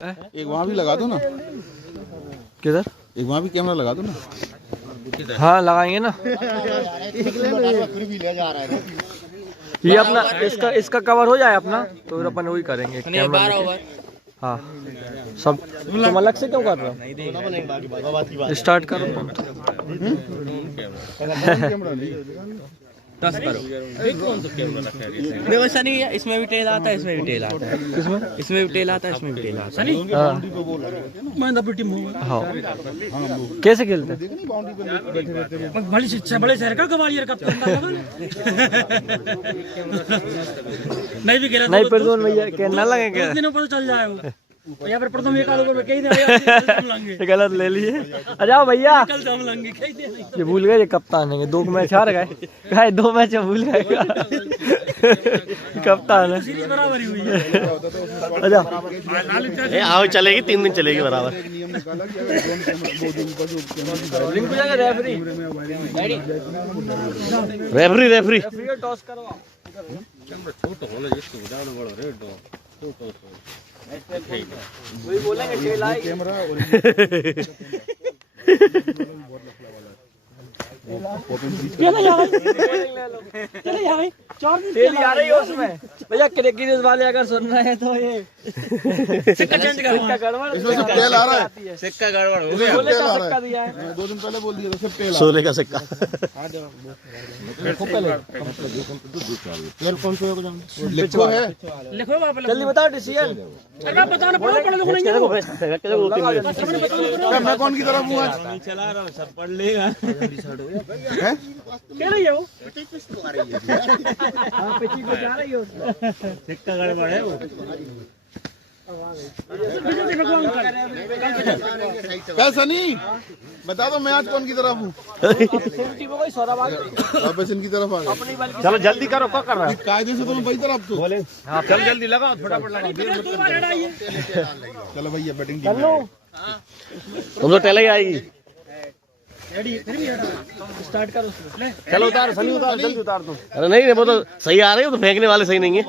एक वहाँ भी लगा दो ना। किधर? एक वहाँ भी कैमरा लगा दो ना। हाँ लगाएंगे ना। ये अपना इसका कवर हो जाए अपना तो फिर अपन वही करेंगे कैमरा। हाँ सब तुम अलग से क्यों कर रहे हो? स्टार्ट करो तुम। 10 करो। देखो सनी इसमें भी टेल आता है, इसमें भी टेल आता है। किसमें? इसमें भी टेल आता है, इसमें भी टेल आता है। हाँ कैसे खेलते हैं? बड़े शहर का ग्वालियर का नहीं भी खेला नहीं प्रदून भैया क्या ना लगे क्या? दिनों पर चल जाए वो या फिर प्रथम एक आलू कहीं गलत ले लिए। अच्छा भैया कल हम लेंगे कहीं दे ये भूल गए, ये कप्तान है। 2 मैच हार गए, 2 मैच भूल गए कप्तान है। सीरीज बराबर ही हुई है। अच्छा आओ चलेगी 3 दिन चलेगी बराबर। रेफरी टॉस करवाओ। वही बोलेंगे टेल आई कैमरा और चले जा भाई 4 दिन तेरी आ रही है उसमें भैया। क्रिकेट वाले अगर सुन रहे हैं तो ये सिक्का चेंज सिक्का गड़बड़, इसमें से तेल आ रहा है। सिक्का गड़बड़ हो सोने का सिक्का दिया है। 2 दिन पहले बोल दिया था सब तेल आ सोने का सिक्का। लिखो है। लिखो वहां पे जल्दी बताओ डिसीजन। अरे बताना पड़ेगा पढ़ लिखो नहीं मैं कौन की तरफ हूँ आज? चला रहा हूँ सब पढ़ लेगा। हैं? कह रही है वो हां पिची को जा रही है उसमें। सिक्का गड़बड़ है वो। क्या सनी बता दो मैं आज कौन की तरफ हूँ? टीम को सौराबाद वापस इनकी तरफ आ गए। अपनी वाली चलो जल्दी करो, क्या कर रहा है? कायदे से तो मैं वही तरफ तो। हाँ चल जल्दी लगाओ, फटाफट लगाओ। चलो भैया बैटिंग कर लो। तुम तो टेल ही आएगी। स्टार्ट कर उसमें। चलो उतार सनी, उतार जल्दी उतार तुम। अरे नहीं वो तो सही आ रही है, तो फेंकने वाले सही नहीं है।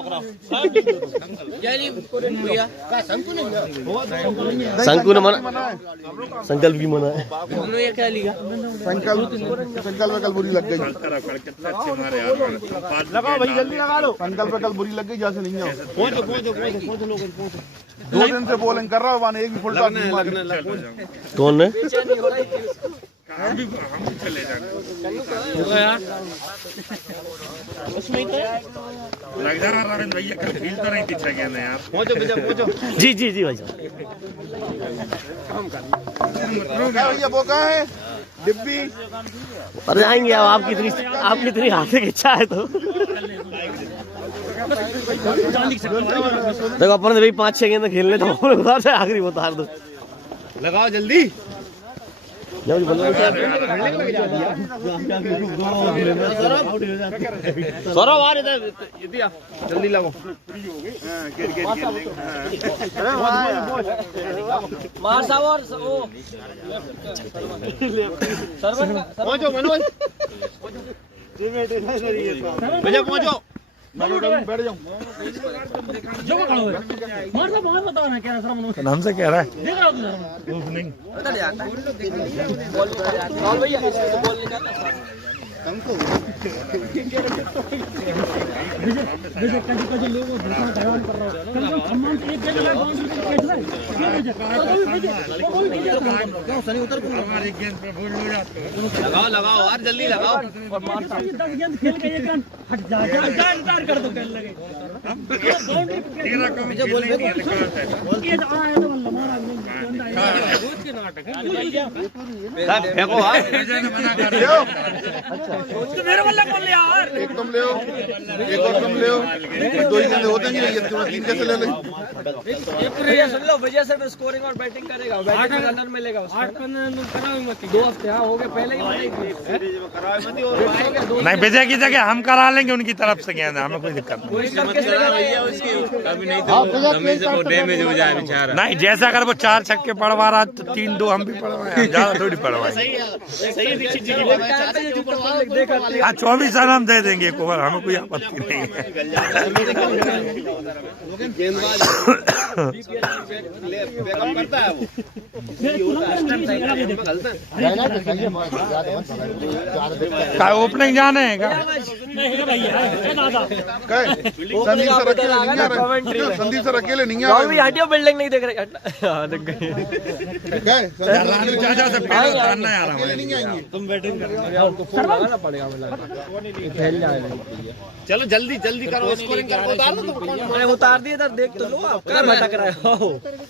शंकु ने मना, संकल्प की मना है। संकल्प कल बुरी लग गई। लगाओ भाई जल्दी लगा लो। संकल्प कल बुरी लग गई जैसे नहीं है। 2 दिन से बॉलिंग कर रहा हूँ, एक भी फुल टॉस नहीं मारी। कौन है? हम भी चले जाएंगे यार उसमें तो लग जा रहा है भैया कल खेलता नहीं पीछे गया ना यार। पहुंचो जी जी जी भाई साहब। क्या भैया वो कहाँ है डिब्बी? अरे आएंगे अब, आपकी इतनी हाथे की इच्छा है तो। देखो अपन ने भाई 5-6 गेंद खेलने तो आखिरी उतार दो। लगाओ जल्दी। सौरभ आ रहे जल्दी लगो। मार साहब और वो सर्वर पहुंचो मनोज, भैया पहुंचो। बैठ जाऊँ जो खड़ा हो मार साहब वहां बता ना क्या सर मनोज नाम से कह रहा है। देख रहा हूं नहीं बॉल भैया बॉल नहीं जाता विजय का जो लोग दूसरा दरवान कर रहा है कल को सम्मान से एक जगह बाउंड्री पे कैच है क्यों सनी उतर को हमारे एक गेंद पे बोल हो जाते लगाओ यार जल्दी लगाओ। और मार 10 गेंद खेल के एक रन हट जा इंतजार कर दो कहने लगे बाउंड्री पे तेरा कम बोल ये आया तो मारा रोज के नाटक है फेंको यार। तो मेरे वाला कौन ले यार एक तुम ले, एक और तुम ले। 2 ही गेंदे होते नहीं भैया, 3 कैसे ले लें? भैया सुन लो, भैया सिर्फ स्कोरिंग और बैटिंग करेगा, बैटिंग रनर मिलेगा उसको। 8 करावे मत 2 हफ्ते हाँ हो गए पहले ही नहीं विजय की जगह हम करा लेंगे उनकी तरफ से गेंद, हमें कोई दिक्कत नहीं। जैसा अगर वो 4 छक्के पड़वा रहा तो 3-2 हम भी पड़वाए, ज्यादा थोड़ी पड़वाए। हाँ 24 रन हम दे देंगे एक ओवर, हमें कोई आपत्ति नहीं है। क्या ओपनिंग जाने है क्या? संदीप सर अकेले नहीं आ अभी हटियो, बिल्डिंग नहीं देख रहे। हाँ, दिख गई। रानू चाचा से पहले उतारना है यार हमें। तुम बैटिंग लगाना पड़ेगा, फैल जाएगा। चलो जल्दी जल्दी करो, स्कोरिंग करके उतार दो तुम। मैंने उतार दिया इधर, देख तो लो आप क्या भटक रहे हो।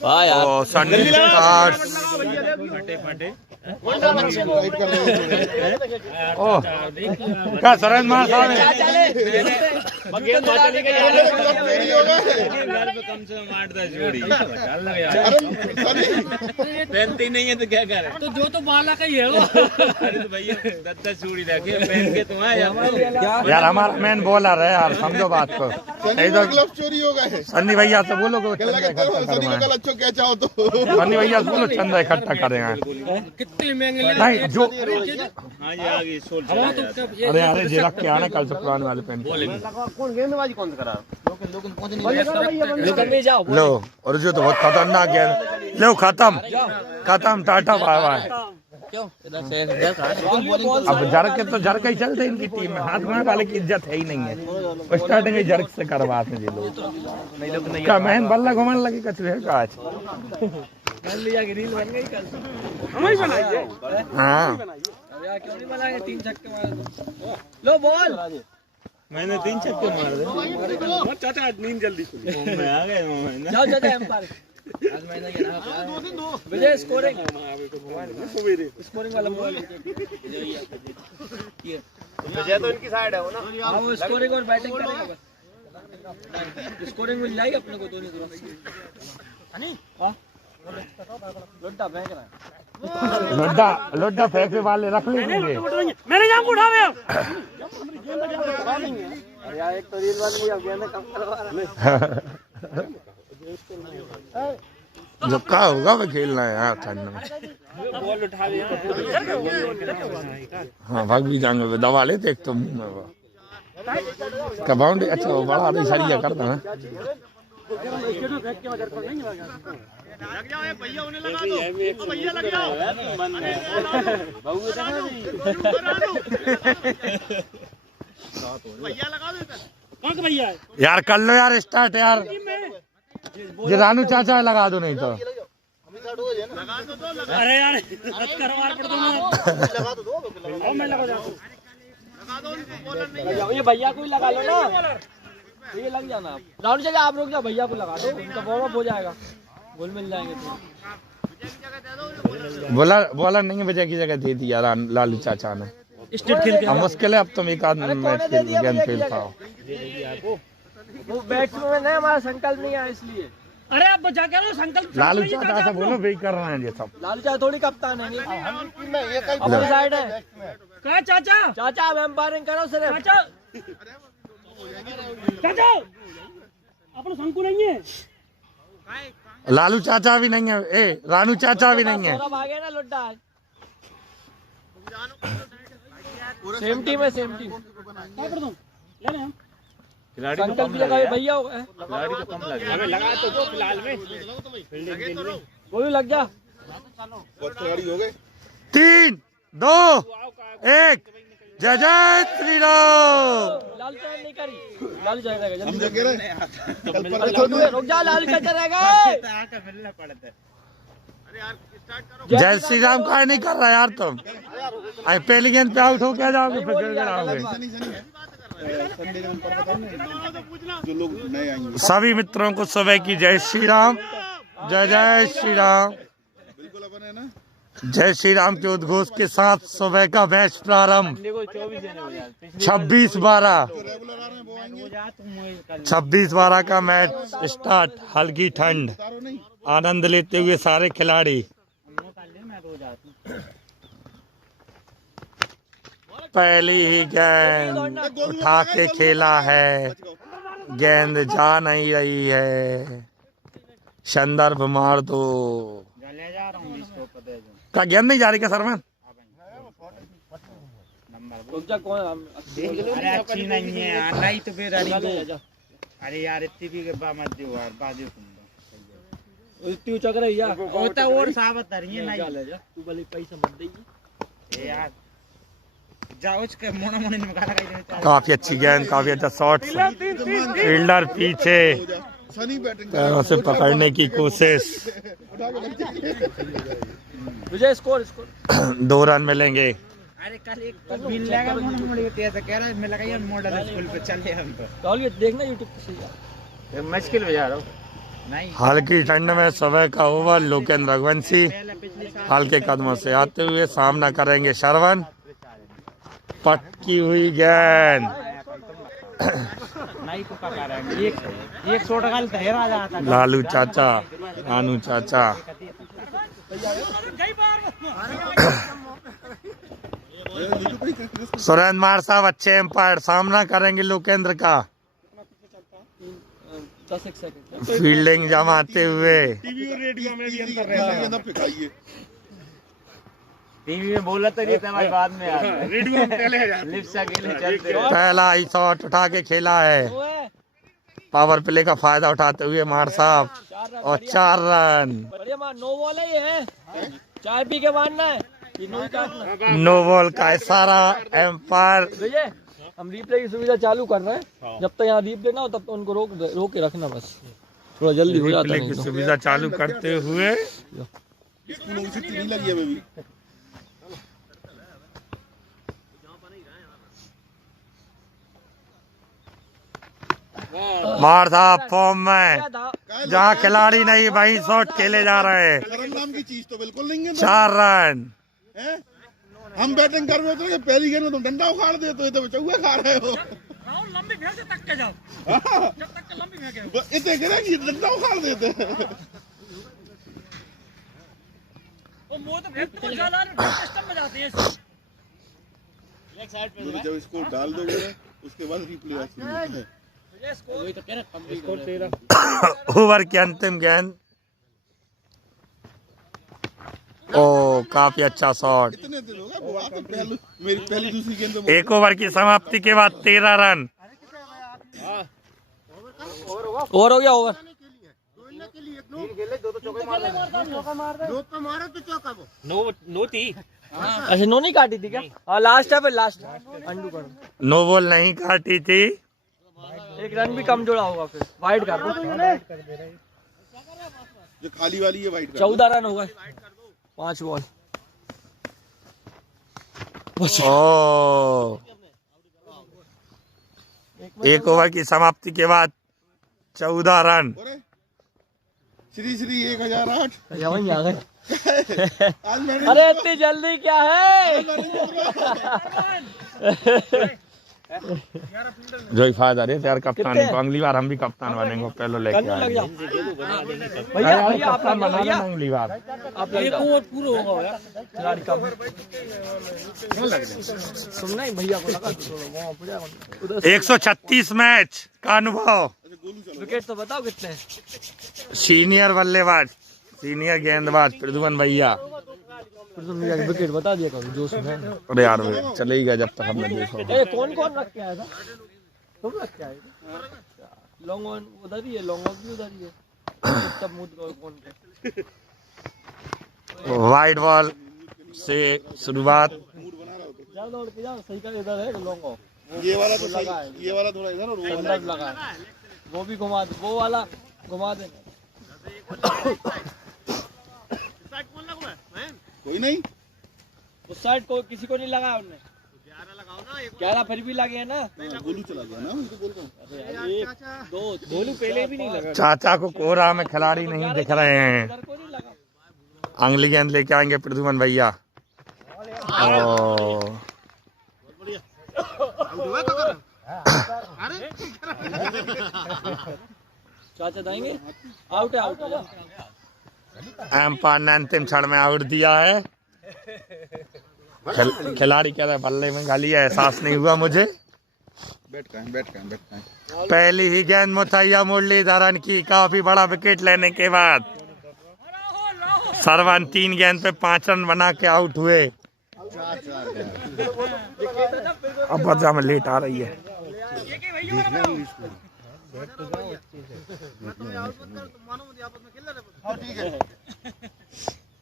हां यार ओ संदीप स्टार्स। ओ क्या सरन मार साहब गेंद बाहर चली गई यार। कम से कम 8-10 जोड़ी डाल लगा यार। पहनती नहीं है तो क्या करे? तो जो तो बाला का ही है वो। अरे तो भैया 10-10 जोड़ी रखे पहन के तुम आए यार, हमारा मेन बॉलर है यार, समझो बात को। ग्लव चोरी हो गए। सन्नी भैया से बोलो कि सनी को अच्छो क्या चाहो तो सन्नी भैया से बोलो चंदा इकट्ठा करेंगे। कितने महंगे नहीं जो हाँ जी आगे सोल अरे यार ये रख के आना कल से पुराने वाले पेन कौन गेंदबाजी कौन करा? लेकिन भी जाओ। लो, और जो तो बहुत खतरनाक है। लो खत्म टाटा बाय बाय। अब जरक तो जरक ही चलते इनकी टीम में, हाथ में वाले की इज्जत है ही नहीं है। स्टार्टिंग ही जरक से करवाते हैं ये लोग। क्या महन बल्ला घुमाने लगे कचरे का आज। रील बन गई कल। हमें बनाई है। हाँ क्यों नहीं बनाएंगे? 3 छक्के मार दो। लो बॉल। मैंने 3 छक्के मार दे। चाचा नींद जल्दी खुली। मैं आ गया। जाओ चाचा एम्पायर। आज मैंने विजय स्कोरिंग वाला बॉल। विजय तो इनकी साइड है वो ना। हाँ, वो स्कोरिंग और बैटिंग करेगा बस। स्कोरिंग मिल जाएगी अपने को दोनों तरफ। लुड्डा फेंक रहा है। लोड्डा फेंकने वाले रख लेंगे। मैंने जाम को उठावे। यार एक तो रील बन गई, अब गेंद कम करवा रहा है। जो क्या होगा वो खेलना है यार ठंड में। बॉल उठा लिया। हाँ भाग भी जाएंगे, दवा लेते एक तो मुंह में वो का बाउंड्री। अच्छा वो बड़ा आदमी सरिया करता है। लग जाओ भैया, उन्हें लगा दो। भैया लग जाओ। भैया लगा दो। कौन का भैया है? यार कर लो यार स्टार्ट यार। ये रानू चाचा लगा दो नहीं तो। अरे यार रद्द करवा पड़ दो। मैं लगा जाओ। ये भैया को ही लगा लो ना, ये लग जाना आप। राउंड जगह आप रुक जाओ, भैया को लगा दो, उनका वार्म अप हो जाएगा, गोल मिल जाएंगे। बॉलर नहीं बजा की जगह दे दिया लालू चाचा ने। स्टेट खेल अब मुश्किल है, अब तुम एक आध मैच गेंद खेल पाओ। वो बैट्समैन है, हमारा संकल्प नहीं है इसलिए। अरे आप बचा के लो संकल्प। लालू चाचा से बोलो वही कर रहे हैं ये सब। लालू चाचा थोड़ी कप्तान है, अपनी साइड है। कहा चाचा? चाचा आप एम्पायरिंग करो सिर्फ। चाचा चाचा अपना शंकु नहीं है। लालू चाचा भी नहीं है, ए रानू चाचा भी नहीं है। भागे ना लुड्डा। सेम टीम है, सेम टीम। ले ले संकल्प लगा भैया होगा। खिलाड़ी तो कम लगे। हमें लगा तो दो फिलहाल में। वो भी लग जा। खिलाड़ी हो गए। 3, 2, 1 जय जय श्री राम। लालू चाचा नहीं करी, लालू चाचा रहेगा हम जल्दी। जो कह रहे हैं रुक जा, लालू चाचा रहेगा। जय श्री राम का नहीं कर रहा यार तुम। पहली गेंद पे आउट हो क्या जाओगे, फिर गिड़गिड़ाओगे। जो लोग नए आएंगे सभी मित्रों को सुबह की जय श्री राम। जय जय श्री राम। बिल्कुल अपन है ना। जय श्री राम के उद्घोष के साथ सुबह का मैच प्रारंभ। 26-12 रेगुलर आ रहे हैं वो आएंगे। 26-12 का मैच स्टार्ट। हल्की ठंड, तारो नहीं आनंद लेते हुए सारे खिलाड़ी। पहली ही गेंद उठा के खेला है, गेंद जा नहीं रही है। संदर्भ मार दो। क्या गेंद नहीं जा रही क्या सरमन? रुक जा कौन अरे अच्छी नहीं है आना ही तो फिर अरे यार इतनी भी गब्बा मत दो यार बाजू तुम इतनी ऊंचा कर या होता और साबत आ रही है नहीं ले जा तू भले पैसा मत देगी ए यार जाओ उसके मोना मोने में गाला लगाई काफी अच्छी गेंद, काफी अच्छा शॉट, फील्डर पीछे सनी बैटिंग पैरों से पकड़ने की कोशिश। विजय स्कोर 2 रन मिलेंगे। अरे कल एक बिल लगा मोना मोने के ऐसा कह रहा है मैं लगाई मॉडल स्कूल पे चले हम तो राहुल ये देखना यूट्यूब पे सही है मुश्किल हो जा रहा हूं नहीं हल्की ठंड में सुबह का ओवर लोकेंद्र रघुवंशी हल्के कदमों से आते हुए सामना करेंगे श्रवण। पटकी हुई गेंद नहीं को पका रहा है एक शॉट गाल तहरा जाता लालू चाचा, रानू चाचा। सुरेंद्र मार साहब अच्छे एम्पायर, सामना करेंगे लोकेंद्र का। 10 सेकंड फील्डिंग जमाते हुए टीवी में बोला तो नहीं था हमारी बाद में यार रेडियो में पहले लिप्स अकेले चलते पहला ही शॉट उठा के खेला है, पावर प्ले का फायदा उठाते हुए मार साहब और 4 रन। बढ़िया मार, नो बॉल है ये, चाय पी के मारना है, तीनों ही काटना। नो बॉल का इशारा एम्पायर। विजय हम रिप्ले की सुविधा चालू कर रहे हैं, जब तक यहाँ रिप्ले ना हो तब तक उनको रोक के रखना, बस थोड़ा जल्दी हो जाता रिप्ले की सुविधा चालू करते हुए स्कूलों की छुट्टी नहीं लगी है अभी भी। मार साहब फॉर्म में, जहाँ खिलाड़ी नहीं वहीं शॉट खेले जा रहे हैं। शर्म नाम की चीज तो बिल्कुल नहीं है। 4 रन। हम बैटिंग कर रहे होते पहली गेंद में तुम डंडा उखाड़ देते हो, तो चौका खा रहे हो। राहुल लंबी फेंक से तक के जाओ, जब तक के लंबी फेंके इतने गिरे कि डंडा उखाड़ देते। वो मुंह तो फेंकते को ज्यादा सिस्टम में जाती है। एक साइड पे जब इसको डाल दोगे उसके बाद रिप्ले शुरू है। वही तो कह रहा स्कोर 13 ओवर की अंतिम गेंद। ओ काफी अच्छा शॉट। कितने दिन हो गए वो तो मेरी पहली दूसरी गेंद पे 1 ओवर की समाप्ति के बाद 13 रन। ओवर हो गया, ओवर। अच्छा नो नहीं काटी थी क्या? हाँ लास्ट है, फिर लास्ट अंडू कर। नो बॉल नहीं काटी थी। 1 रन भी कम जोड़ा होगा, फिर वाइड कर दो। जो खाली वाली है वाइट 14 रन हो गए, 5 बॉल। ओ 1 ओवर की समाप्ति के बाद 14 रन। श्री श्री 1008। वहीं आ गए। आज मैंने अरे इतनी जल्दी क्या है? जो ही फायदा रे यार कप्तानी को, अगली बार हम भी कप्तान बनेंगे, पहले लेके लग आएंगे। जाओ भैया, भैया आप लग जाओ भैया, अगली बार आप लग जाओ। पूरा होगा यार, खिलाड़ी कम सुनना ही भैया को लगा। 136 मैच का अनुभव। विकेट तो बताओ कितने? सीनियर बल्लेबाज, सीनियर गेंदबाज प्रद्युमन भैया। विकेट बता दिया करो जोश में। अरे यार चलेगा जब तक हमने देखो। कौन कौन रख के आया था? तुम रख के आए थे? लॉन्ग ऑन उधर ही है, लॉन्ग ऑफ भी उधर ही है। तब मूड कौन के वाइड बॉल से शुरुआत। जाओ दौड़ के जाओ, सही का इधर है लॉन्ग ऑफ। ये वाला तो सही, ये वाला थोड़ा इधर और वो वाला लगा है, वो भी घुमा दे, वो वाला घुमा दे। कोई नहीं। उस साइड को किसी को नहीं लगा उनने। 11 फिर भी लगे हैं ना। गोलू चला गया ना, उनको बोल रहा हूँ। 1 2 गोलू पहले भी नहीं लगा। चाचा को कोहरा में खिलाड़ी नहीं दिख रहे हैं। इधर को नहीं लगा। अगली गेंद लेके आएंगे प्रद्युमन भैया। चाचा देंगे, आउट है, आउट है। एम्पायर ने अंतिम क्षण में आउट दिया है। खिलाड़ी कह रहे बल्ले में गाली है, एहसास नहीं हुआ मुझे। बैठ का है। पहली ही गेंद मुथैया मुरलीधरन की, काफी बड़ा विकेट लेने के बाद। सरवन 3 गेंद पे 5 रन बना के आउट हुए। अब बजा में लेट आ रही है।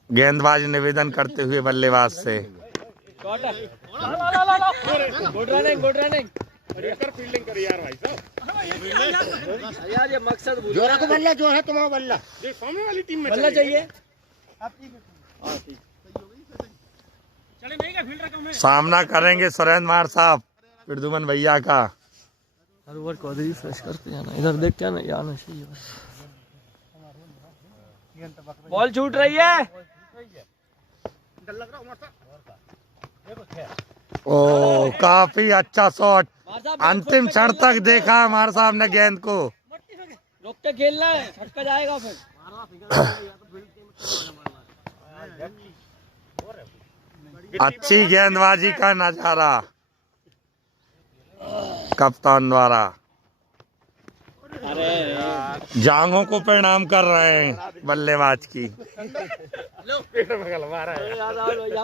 गेंदबाज निवेदन करते हुए बल्लेबाज से गुड रनिंग फील्डिंग करी यार भाई साहब। यार ये मकसद जो रखो बल्ला जो है तुम्हारा बल्ला ये सामने वाली टीम में बल्ला चाहिए। चले नहीं का फील्डर कम है। सामना करेंगे सुरेंद्र मार साहब प्रदुमन भैया का। हर ओवर को रिफ्रेश करते जाना, इधर देख के ना आना चाहिए बस। बॉल छूट रही है। ओ काफी अच्छा शॉट, अंतिम क्षण तक देखा मार साहब ने गेंद को। रोक के खेलना है, छक्का जाएगा फिर। अच्छी गेंदबाजी का नजारा कप्तान द्वारा। जांघों को प्रणाम कर रहे हैं बल्लेबाज की।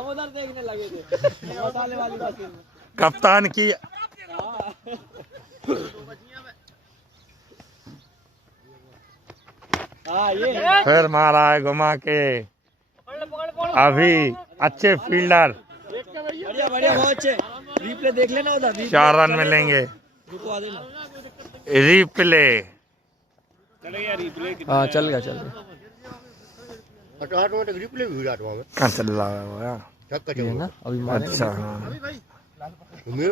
उधर देखने लगे थे मसाले वाली बात। कप्तान की फिर मारा है घुमा के। अभी अच्छे फील्डर बढ़िया बढ़िया बहुत अच्छे। रिप्ले देख लेना उधर। 4 रन मिलेंगे। रिप्ले हाँ चल गया ऑटोमेटिक रिप्ले भी हो जाता है। कहाँ चल रहा है वो यार? ये ना अभी मारेंगे। अच्छा हाँ।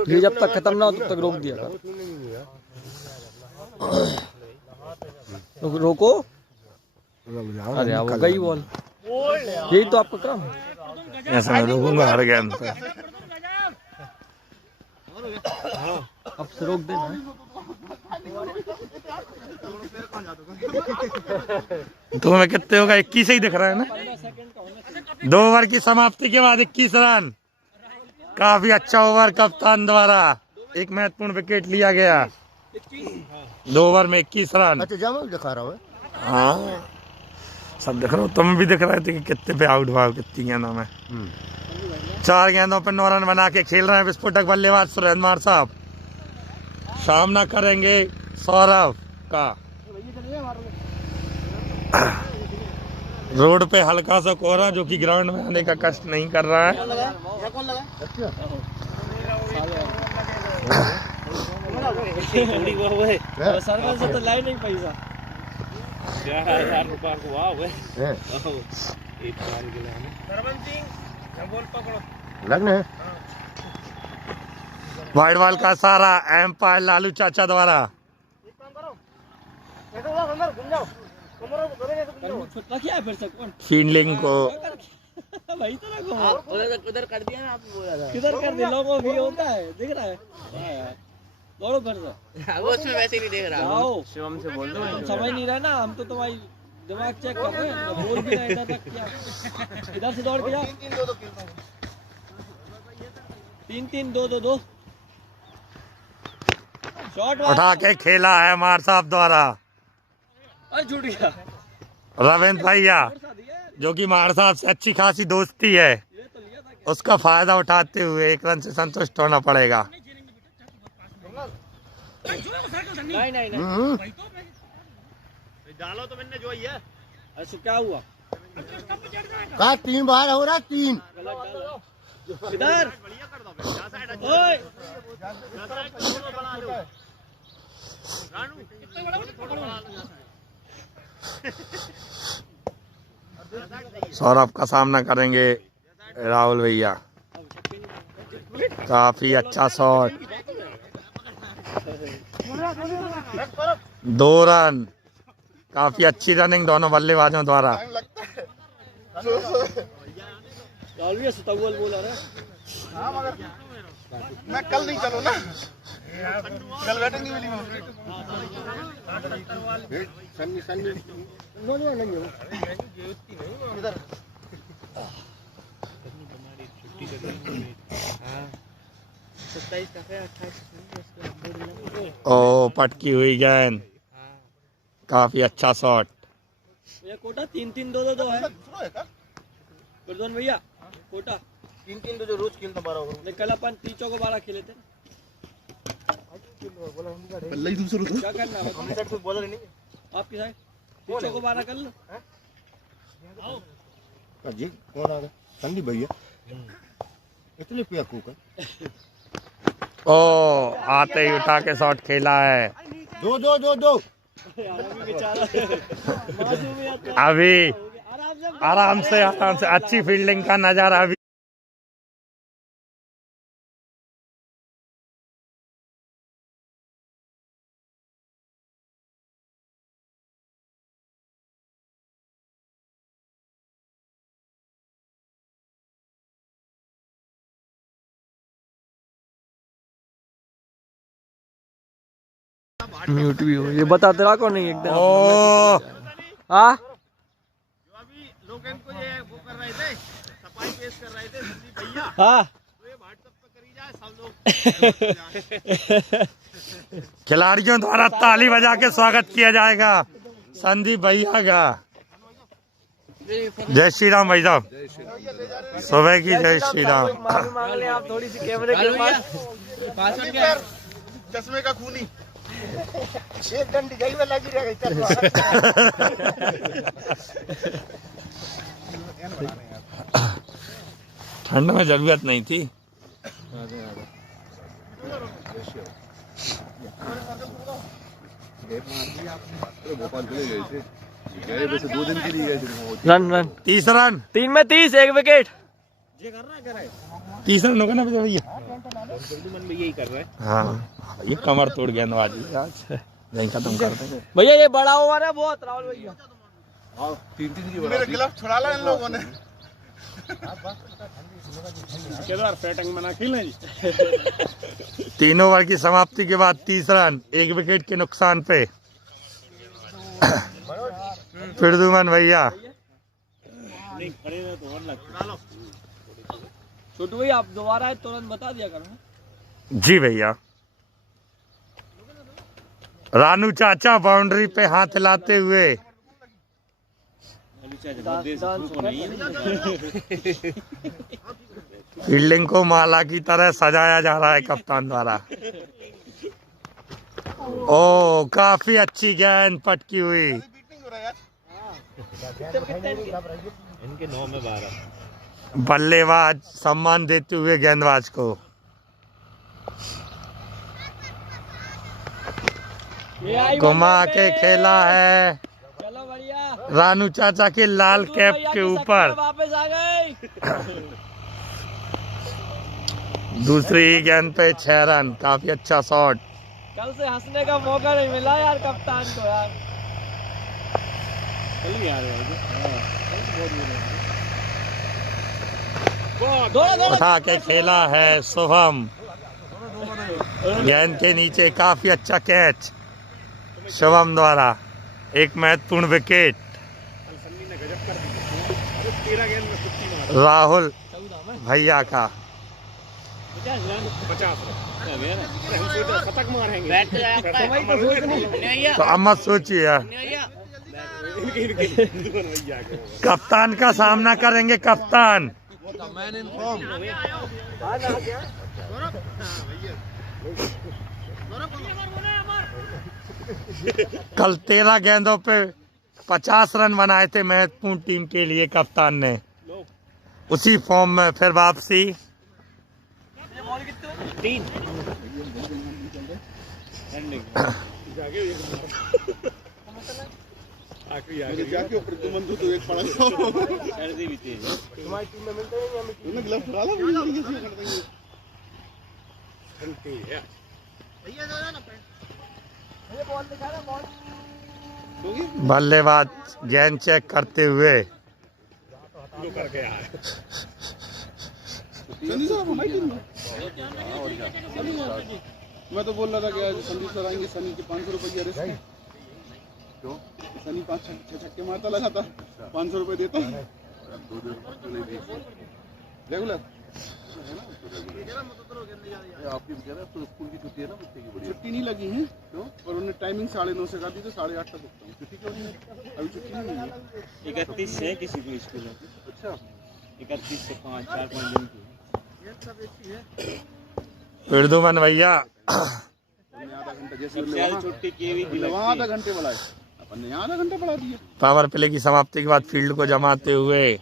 ये जब तक खत्म ना हो तब तक रोक दिया था। रोको। अरे वो गई बॉल। यही तो आपका काम है। ऐसा मैं रोकूंगा हर गेंद पे। अब से रोक देना। तुम्हें कितने होगा? 21 ही दिख रहा है ना। 2 ओवर की समाप्ति के बाद 21 रन। काफी अच्छा ओवर कप्तान द्वारा। एक महत्वपूर्ण विकेट लिया गया। 2 ओवर में 21 रन। अच्छा जामा दिखा रहा है। हाँ सब देख रहे हो, तुम भी दिख रहे थे कि कितने पे आउट हुआ, कितनी गेंदों में। 4 गेंदों पर 9 रन बना के खेल रहे हैं विस्फोटक बल्लेबाज सुरेंद्र मार साहब। सामना करेंगे सौरभ का। रोड पे हल्का सा कोहरा जो कि ग्राउंड में आने का कष्ट नहीं कर रहा है। सरकार से तो लाई नहीं पैसा। 11,000 रुपया को वाह वे लगना है। वाइड बॉल का सारा एम्पायर लालू चाचा द्वारा। क्या है फिर से कौन फील्डिंग को भाई तो उधर कर दिया ना आपने बोला था। किधर कर दिया? लोगों भी होता है दिख रहा है। दौड़ो फिर से। वो उसमें वैसे ही नहीं देख रहा। आओ शिवम से बोल दो। समझ नहीं रहा ना, हम तो तुम्हारी दिमाग चेक कर रहे हैं। बोल भी ना इधर तक क्या। इधर से दौड़ के जा। 3-3-2-2-2 शॉट उठा के खेला है मार साहब द्वारा। छूट गया। रविंद्र भैया जो कि मार साहब से अच्छी खासी दोस्ती है, उसका फायदा उठाते हुए 1 रन से संतुष्ट होना पड़ेगा। नहीं डालो तो मैंने जो है। अच्छा क्या हुआ? कहा 3 बार हो रहा 3। इधर ओए सौरभ का सामना करेंगे राहुल भैया। काफी अच्छा शॉट। 2 रन। काफी अच्छी रनिंग दोनों बल्लेबाजों द्वारा। बोला रहा। मैं कल नहीं चलूँ ना, कल बैटिंग नहीं मिली। ओ पटकी हुई गेंद। काफी अच्छा शॉट। ये कोटा 3-3-2-2 है। गुरदौन भैया कोटा 3-3 तो जो रोज खेलता 12 ओवर। कल अपन 30 को 12 खेले थे। पल्ला ही दूसरा था। क्या करना है? हमने साइड कोई बॉलर नहीं आपकी साइड 30 को 12 कर लो। जी कौन आ गया? संदीप भैया इतने पिया कुकर ओ आते ही उठा के शॉट खेला है। दो अभी आराम से अच्छी फील्डिंग का नजारा अभी। म्यूट भी हो ये बताते रहा कौन नहीं एकदम। ओ हाँ लोग इनको ये वो कर रहे थे, सफाई पेश कर रहे थे संदीप भैया। हाँ तो ये व्हाट्सएप पे करी जाए सब लोग। खिलाड़ियों द्वारा ताली बजा के स्वागत किया जाएगा संदीप भैया का। जय श्री राम भाई साहब, सुबह की जय श्री राम। मांग ले आप थोड़ी सी कैमरे के पास। चश्मे का खूनी एक डंडी गई में लगी रह गई ठंड में जरूरत नहीं थी। भोपाल चले गए थे, गए वैसे 2 दिन के लिए गए थे। रन 30 रन 3 में 30 1 विकेट। 30 रन होगा ना भैया? मन में यही कर रहा है। हाँ ये कमर तोड़ गेंदबाजी आज नहीं खत्म कर देंगे। भैया ये बड़ा ओवर है बहुत राहुल भैया। 3-3 की मेरे गिलाफ छुड़ा ला इन लोगों ने। केदार बैटिंग बना खेलना जी। 3 ओवर की समाप्ति के बाद 30 रन 1 विकेट के नुकसान पे फिरदुमन भैया। छोटू भैया आप दोबारा आए तुरंत बता दिया करो। जी भैया। रानू चाचा बाउंड्री पे हाथ हिलाते हुए फील्डिंग को माला की तरह सजाया जा रहा है कप्तान द्वारा। ओ काफी अच्छी गेंद पटकी हुई। इनके 9 में 12। बल्लेबाज सम्मान देते हुए गेंदबाज को। घुमा के खेला है चलो बढ़िया। रानू चाचा के लाल कैप के ऊपर। वापस आ गए। दूसरी गेंद पे 6 रन, काफी अच्छा शॉट। कल से हंसने का मौका नहीं मिला यार कप्तान को यार। उठा के खेला है शुभम। गेंद के नीचे काफी अच्छा कैच शुभम द्वारा। एक महत्वपूर्ण विकेट राहुल भैया का। 50 शतक मारेंगे। तो अब मत सोचिए यार, कप्तान का सामना करेंगे कप्तान। कल 13 गेंदों पे 50 रन बनाए थे महत्वपूर्ण टीम के लिए कप्तान ने। उसी फॉर्म में फिर वापसी। 3 जाके प्रद्युमन तो एक पड़ा सर्दी भी तेज है। तुम्हारी टीम में मिलते हैं या मिलते गिलाफ छुड़ा ला पूरी तरीके से कर देंगे। भैया दो ना ये बॉल दिखा रहा बॉल। बल्लेबाज गेंद चेक करते हुए मैं तो बोल रहा था कि संदीप सर आएंगे, सनी के 500 रुपये रिस्क है। क्यों? सनी 5-6 छक्के मारता लगाता, 500 रुपये देता रेगुलर। आपकी तो स्कूल की छुट्टी है ना बच्चे की? बड़ी छुट्टी नहीं लगी है और उन्हें टाइमिंग 9:30 से कर दी, तो 8:30 तक होता है। छुट्टी क्यों नहीं है? अभी छुट्टी नहीं है। 31 से किसी को स्कूल है। अच्छा 31 से 5-4-5 दिन की। विरदुमन भैया आधा घंटा जैसे वहाँ आधा घंटे बढ़ाए, अपन ने यहाँ आधा घंटा बढ़ा दिया। पावर प्ले की समाप्ति के बाद फील्ड को जमाते हुए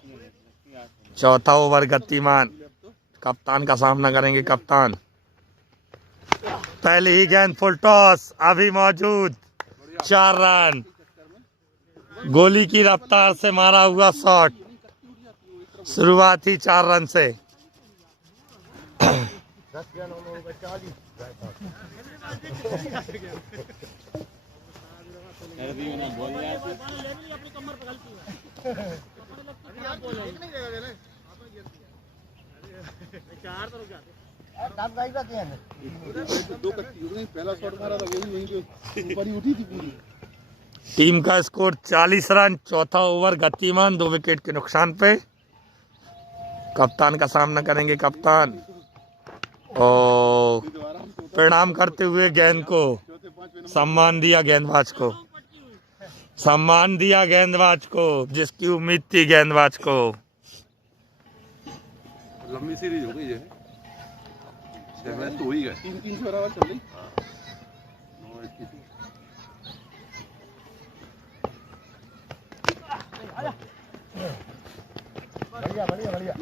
चौथा ओवर गतिमान, कप्तान का सामना करेंगे कप्तान। पहली ही गेंद फुल टॉस अभी मौजूद, 4 रन। गोली की रफ्तार से मारा हुआ शॉट, शुरुआत ही 4 रन से। दो कट्टी हो गई, पहला शॉट मारा था वही वहीं पे ऊपर ही उठी थी पूरी। टीम का स्कोर 40 रन, चौथा ओवर गतिमान, 2 विकेट के नुकसान पे। कप्तान का सामना करेंगे कप्तान, और प्रणाम करते हुए गेंद को सम्मान दिया गेंदबाज को, सम्मान दिया गेंदबाज को, जिसकी उम्मीद थी गेंदबाज को। लंबी सीरीज हो गई है, 6 मैच तो हो ही गए। 300 बराबर चल रही।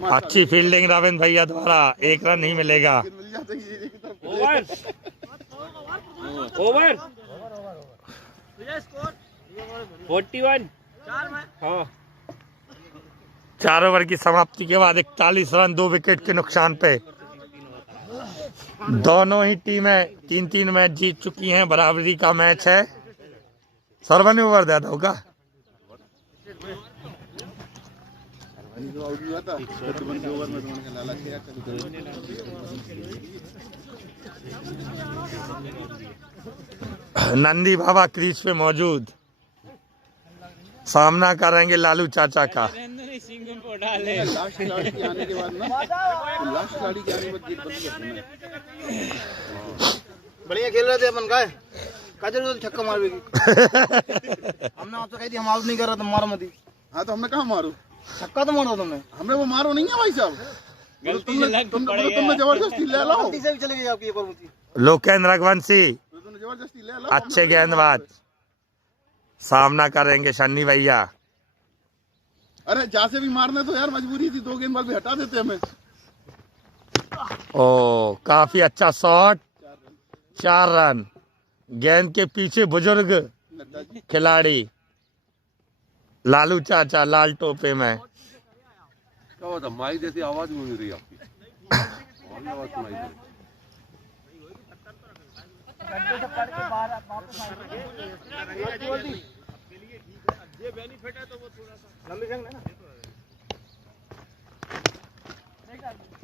अच्छी फील्डिंग रविंद्र भैया द्वारा, 1 रन नहीं मिलेगा। मिल जाता है ये की तरफ। ओवर 41। हाँ 4 ओवर की समाप्ति के बाद 41 रन, 2 विकेट के नुकसान पे। दोनों ही टीमें 3-3 मैच जीत चुकी हैं, बराबरी का मैच है। सर्वन ने ओवर दिया था होगा, आउट हुआ था तो ओवर में तुमने लाला किया नंदी बाबा क्रीज पे मौजूद, सामना करेंगे लालू चाचा का। लास्ट खिलाड़ी के आने के बाद ना, लास्ट खिलाड़ी के आने के बाद गेट बंद कर देना। बढ़िया खेल रहे थे अपन का काजल तो छक्का मार देगी। हमने आपसे कही थी हम आउट नहीं कर रहे, तुम मारो मत ही। हाँ तो हमने कहाँ मारू, छक्का तो मारो तुमने। हमने वो मारो नहीं है भाई साहब, तुमने जबरदस्ती ले लो। गलती से भी चले गई आपकी एक और मुझी। लोकेंद्र रघुवंशी तुमने जबरदस्ती ले लो। अच्छे गेंदबाज, सामना करेंगे शन्नी भैया। अरे जहाँ से भी मारने तो यार मजबूरी थी, 2 गेंदबाज भी हटा देते हमें। ओ काफी अच्छा शॉट, 4 रन। गेंद के पीछे बुजुर्ग खिलाड़ी लालू चाचा लाल टोपे में। क्या होता, माइक जैसी आवाज भी नहीं रही आपकी, आवाज सुनाई दे रही।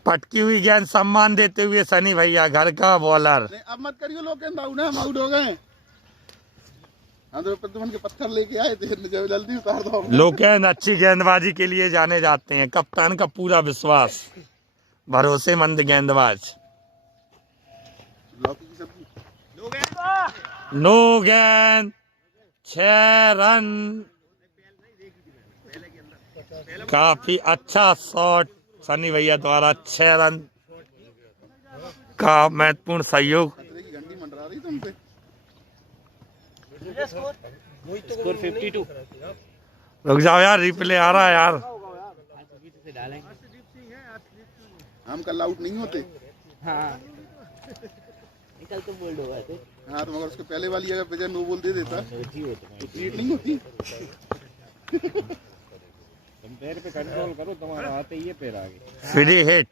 पटकी हुई गेंद सम्मान देते हुए सनी भैया, घर का बॉलर। नहीं अब मत करियो लोग, आउट है, हम आउट हो गए। हम तो प्रद्युमन के पत्थर लेके आए थे, जल्दी उतार दो। लोकेंद्र अच्छी गेंदबाजी के लिए जाने जाते हैं, कप्तान का पूरा विश्वास, भरोसेमंद गेंदबाज। लौकी की सब्जी। नो गेंद, 6 रन। काफी अच्छा शॉट सनी भैया द्वारा, 6 रन का महत्वपूर्ण सहयोग। खतरे की घंटी मंडरा रही तुम पे। स्कोर 52। रुक जाओ यार, रिप्ले आ रहा है यार। हम कल आउट नहीं होते। हाँ कल तो बोल्ड हो गए थे। हाँ तो मगर उसके पहले वाली अगर बजाय नो बॉल दे देता तो क्रिएट नहीं होती। तुम पैर पे कंट्रोल करो, तुम्हारा आते ही ये पैर आगे। फ्री हिट,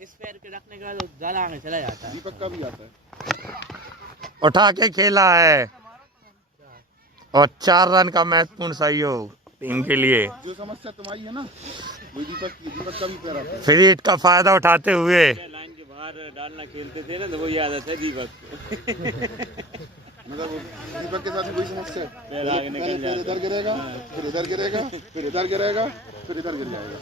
इस पैर के रखने के बाद ज्यादा आगे चला जाता है। दीपक का भी आता है। उठा के खेला है और 4 रन का महत्वपूर्ण सहयोग टीम के लिए। जो समस्या तुम्हारी है ना वही दीपक की, दीपक का भी पैर आता है। फ्री हिट का फायदा उठाते हुए लाइन के बाहर डालना खेलते थे ना, तो वही आदत है दीपक। मतलब दीपक के साथ भी वही समस्या है। पहले इधर गिरेगा, फिर इधर गिरेगा, फिर इधर गिरेगा, फिर इधर गिर जाएगा।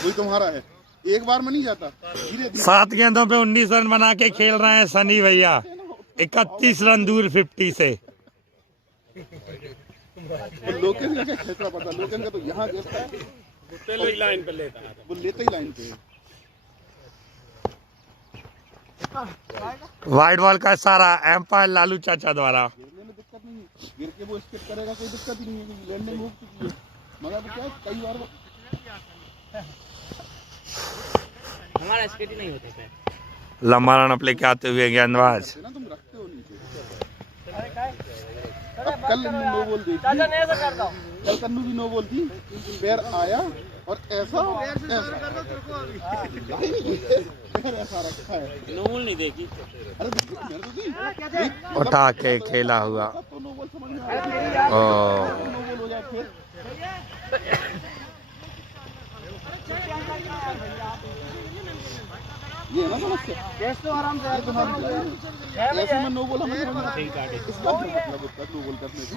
वही तुम्हारा है, एक बार में नहीं जाता, धीरे धीरे। 7 गेंदों पे 19 रन बना के खेल रहे हैं सनी भैया, 31 रन दूर 50 से। लोकेन का क्या खेलता पता, लोकेन का तो यहाँ गिरता है, लाइन पर लेता है। वो लेते ही लाइन पे। वाइड बॉल का इशारा एम्पायर लालू चाचा द्वारा। गिरने में दिक्कत नहीं है, गिर के वो स्किप करेगा कोई दिक्कत ही नहीं है, क्योंकि लैंडिंग हो चुकी है। मगर वो क्या है, कई बार हमारा स्केट ही नहीं होते पैर। लंबा रन अप लेके आते हुए गेंदबाज। ना तुम रखते हो नीचे। अब कल नो बॉल दी थी, कल कन्नू भी नो बॉल थी, पैर आया और ऐसा पैर ऐसा रखा है। नो बॉल नहीं देखी। अरे मेरे तो दी उठा के खेला हुआ। तो नो बॉल समझ में आया, ओ नो बॉल हो जाए फिर। ये है ना समस्या। तो आराम से ऐसे में नो बॉल हमें समझ में आता है। इसका मतलब होता है नो बॉल करने से।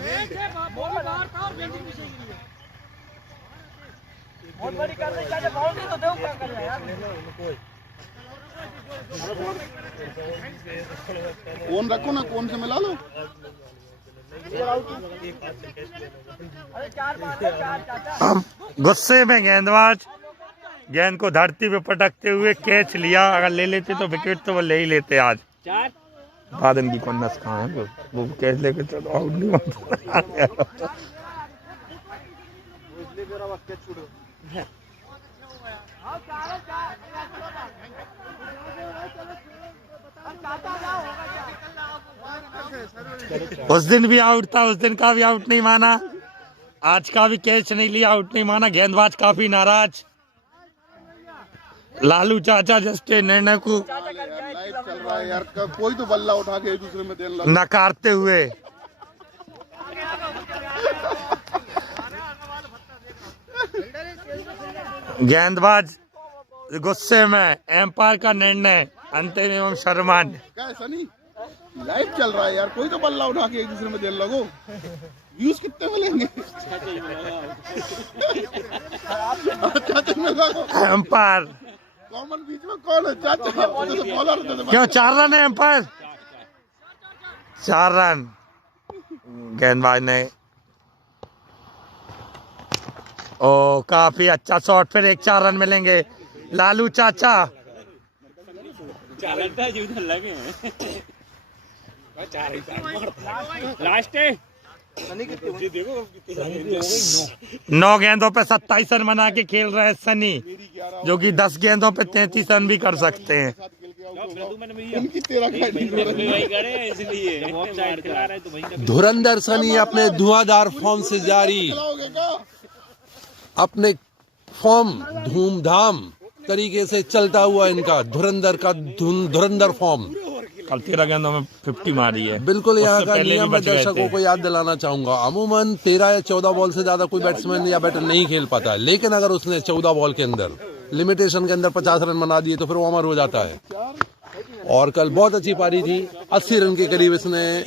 बहुत बड़ी कर रही है, बाउंड्री तो दो क्या कर रहा है यार। कौन रखो ना, कौन से मिला लो। अब गुस्से में गेंदबाज गेंद को धरती पे पटकते हुए कैच लिया। अगर ले लेते तो विकेट तो वो ले ही लेते आज। बादन की कौन कहाँ है, वो कैच लेके चलो आउट नहीं होता। उस दिन भी आउट था, उस दिन का भी आउट नहीं माना, आज का भी कैच नहीं लिया, आउट नहीं माना। गेंदबाज काफी नाराज। लालू चाचा जस्टे निर्णय को लाइव चल रहा है यार, कोई तो बल्ला उठा के एक दूसरे में देने लगा। नकारते हुए गेंदबाज गुस्से में एम्पायर का निर्णय अंतिम एवं सर्वमान्य। क्या है सनी, लाइव चल रहा है यार, कोई तो बल्ला उठा के एक दूसरे में देने लगो। व्यूज कितने मिलेंगे? एम्पायर कॉमन बीच में कौन है? चाचा बॉलर होते थे। क्यों 4 रन है एम्पायर? 4 रन गेंदबाज ने। ओ काफी अच्छा शॉट, फिर एक 4 रन मिलेंगे लालू चाचा। लास्ट 9 गेंदों पे 27 रन बना के खेल रहे हैं सनी, जो कि 10 गेंदों पे 33 रन भी कर सकते हैं। धुरंधर सनी अपने धुआंधार फॉर्म से जारी, अपने फॉर्म धूमधाम तरीके से चलता हुआ इनका धुरंधर का धुरंधर फॉर्म। कल 13 गेंदों में 50 मारी है। बिल्कुल यहाँ उससे का पहले भी नियम मैं बच गए दर्शकों थे। को याद दिलाना चाहूंगा, अमूमन 13 या 14 बॉल से ज्यादा कोई बैट्समैन या बैटर नहीं खेल पाता है, लेकिन अगर उसने 14 बॉल के अंदर लिमिटेशन के अंदर 50 रन बना दिए तो फिर वो अमर हो जाता है। और कल बहुत अच्छी पारी थी, 80 रन के करीब इसने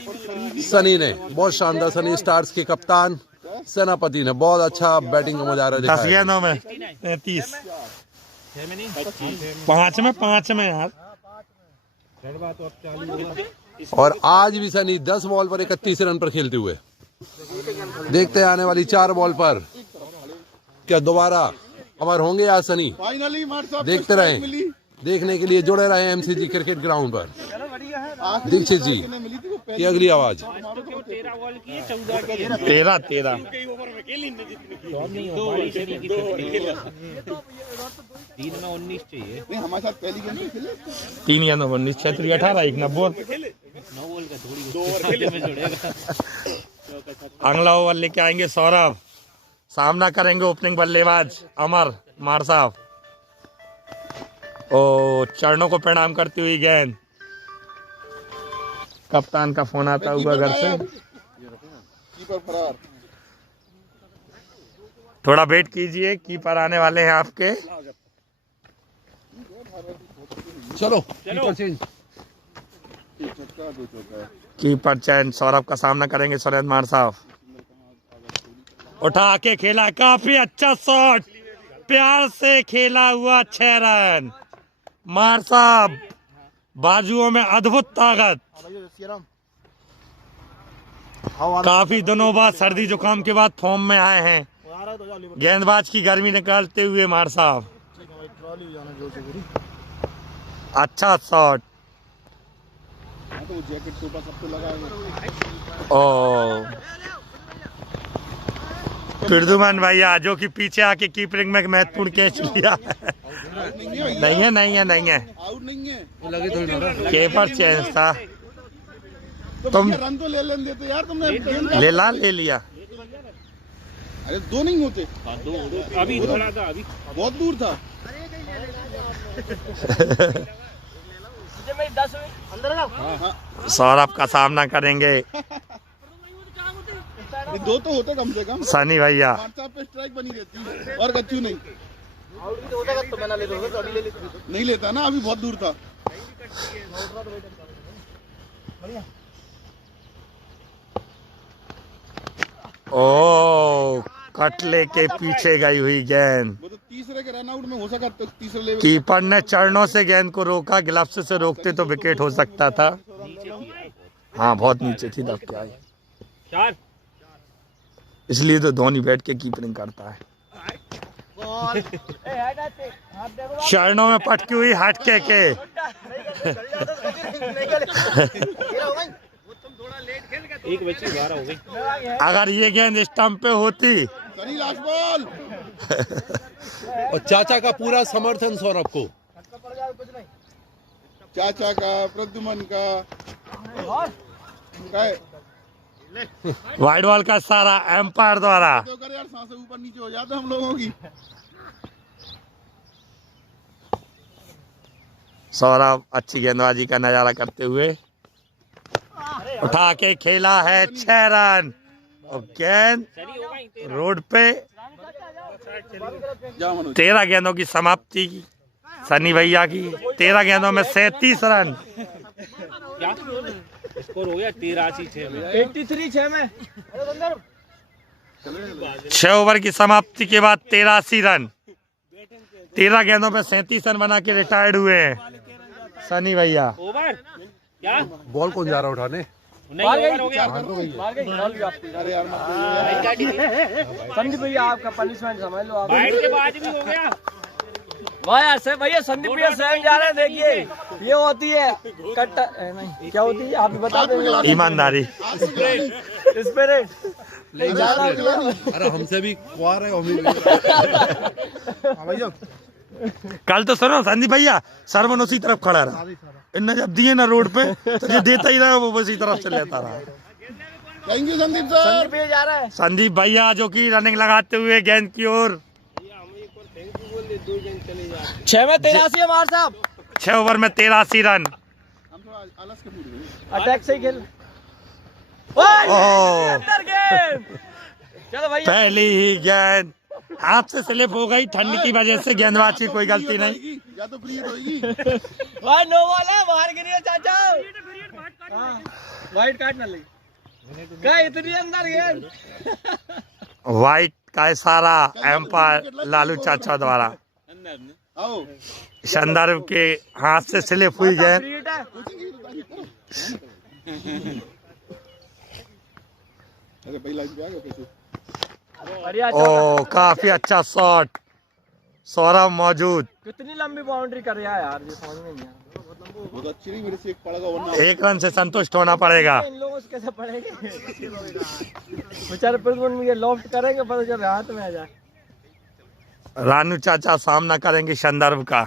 सनी ने, बहुत शानदार। सनी स्टार्स के कप्तान सेनापति ने बहुत अच्छा बैटिंग का मुजाहरा 10 दिखाया। गेंदों में 33, 5 में यार। और आज भी सनी 10 बॉल पर 31 रन पर खेलते हुए। देखते हैं आने वाली 4 बॉल पर क्या दोबारा अमर होंगे आज सनी। फाइनली देखते रहें, देखने के लिए जुड़े रहे एमसीजी क्रिकेट ग्राउंड पर। दीक्षित जी की अगली आवाज। 13 हमारे साथ पहली गेम पे खेले 3 गेंदों पर 19, 36, 18, 1 90। अगला ओवर लेके आएंगे सौरभ, सामना करेंगे ओपनिंग बल्लेबाज अमर मार साहब। ओ चरणों को प्रणाम करती हुई गेंद। कप्तान का फोन आता हुआ घर से। कीपर फरार। थोड़ा वेट कीजिए, कीपर आने वाले हैं आपके। चलो कीपर चयन सौरभ का सामना करेंगे सुरेंद्र मार साहब। उठा के खेला, काफी अच्छा शॉट, प्यार से खेला हुआ 6 रन। मार साहब बाजुओं में अद्भुत ताकत। काफी दिनों बाद सर्दी जुकाम के बाद फॉर्म में आए हैं। गेंदबाज की गर्मी निकालते हुए मार साहब। अच्छा शॉट, तो वो जैकेट टोपा सब तो लगाएंगे। ओ प्रद्युमन भैया जो कि पीछे आके कीपिंग में महत्वपूर्ण कैच लिया। नहीं है नहीं है नहीं है, आउट नहीं है, कीपर चेंज था। तो तुम रन तो ले लेन देते यार, तुमने गेंद ले लिया। अरे दो नहीं होते, अभी थोड़ा था, अभी बहुत दूर था। सौरभ का सामना करेंगे ये दो तो होते कम से कम। सनी भैया। व्हाट्सएप पे स्ट्राइक बनी रहती है और गच्चू नहीं। आउट भी तो होता तो मैं ना ले लूंगा, तो अभी ले लेती। नहीं लेता ना, अभी बहुत दूर था। ओ कटले के पीछे गई हुई गेंद। वो तो तीसरे के रन आउट में हो सका, तो तीसरे लेवल। कीपर ने चरणों से गेंद को रोका, ग्लव्स से रोकते तो विकेट हो सकता था। हाँ बहुत नीचे थी, दब के आई, चार इसलिए तो धोनी बैठ के कीपिंग करता है। चरणों में पटकी हुई हटके के। एक बच्चे 12 हो गई। अगर ये गेंद स्टंप पे होती। Sunny last ball. और चाचा का पूरा समर्थन सौरभ को। चाचा का, प्रद्युमन का है? वाइड बॉल का सारा एम्पायर द्वारा। तो कर यार, सांसें ऊपर नीचे हो जाते हम लोगों की। सौरभ अच्छी गेंदबाजी का नजारा करते हुए उठा के खेला है 6 रन और गेंद रोड पे। 13 गेंदों की समाप्ति सनी भैया की। 13 गेंदों में 37 रन। स्कोर हो गया 83 में। 83 में 6 ओवर की समाप्ति के बाद 83 रन। 13 गेंदों में 37 रन बना के रिटायर्ड हुए हैं सनी भैया। ओवर क्या? बॉल कौन जा रहा उठाने? नहीं ओवर हो गया। अरे यार संदीप भैया आपका पनिशमेंट समझ लो आप। बाइट के बाद भी हो गया। भैया से भैया संदीप भैया स्वयं जा रहे हैं, देखिए ये होती है कट नहीं क्या होती है आप भी बता देंगे। ईमानदारी। स्पिरिट अरे हमसे भी खुआ रहे हो। कल तो सुनो संदीप भैया, सरवन उसी तरफ खड़ा रहा, इनने जब दिए ना रोड पे तो ये देता ही रहा, वो उसी तरफ से लेता रहा। Thank you Sandeep sir. Sandeep भैया जा रहा है। संदीप भैया जो कि रनिंग लगाते हुए गेंद की ओर। 6 में 83 हमारे साहब। 6 ओवर में 83 रन। हम तो आलस के मूड में। अटैक से ही खेल। ओह चलो भैया, पहली ही गेंद हाथ से स्लिप हो गई। ठंड की वजह से गेंदबाज की कोई गलती नहीं। या तो फ्री होगी। भाई नो बॉल है, बाहर गिरी चाचा। वाइट कार्ड ना लगी क्या इतनी अंदर गेंद। वाइट का इशारा एम्पायर लालू चाचा द्वारा। आओ संदर्भ के हाथ से स्लिप हुई गेंद। अरे भाई लाइन पे आ गए कैसे? ओ काफी अच्छा शॉट, सौरभ मौजूद। कितनी लंबी बाउंड्री कर रहा है यार, ये समझ में नहीं आ रहा। बहुत अच्छी नहीं, मेरे से एक पड़ेगा वरना 1 रन से संतुष्ट होना पड़ेगा। इन लोगों से कैसे पड़ेंगे बेचारे, प्रद्युमन में ये लॉफ्ट करेंगे पर जब हाथ में आ जाए। रानू चाचा सामना करेंगे संदर्भ का।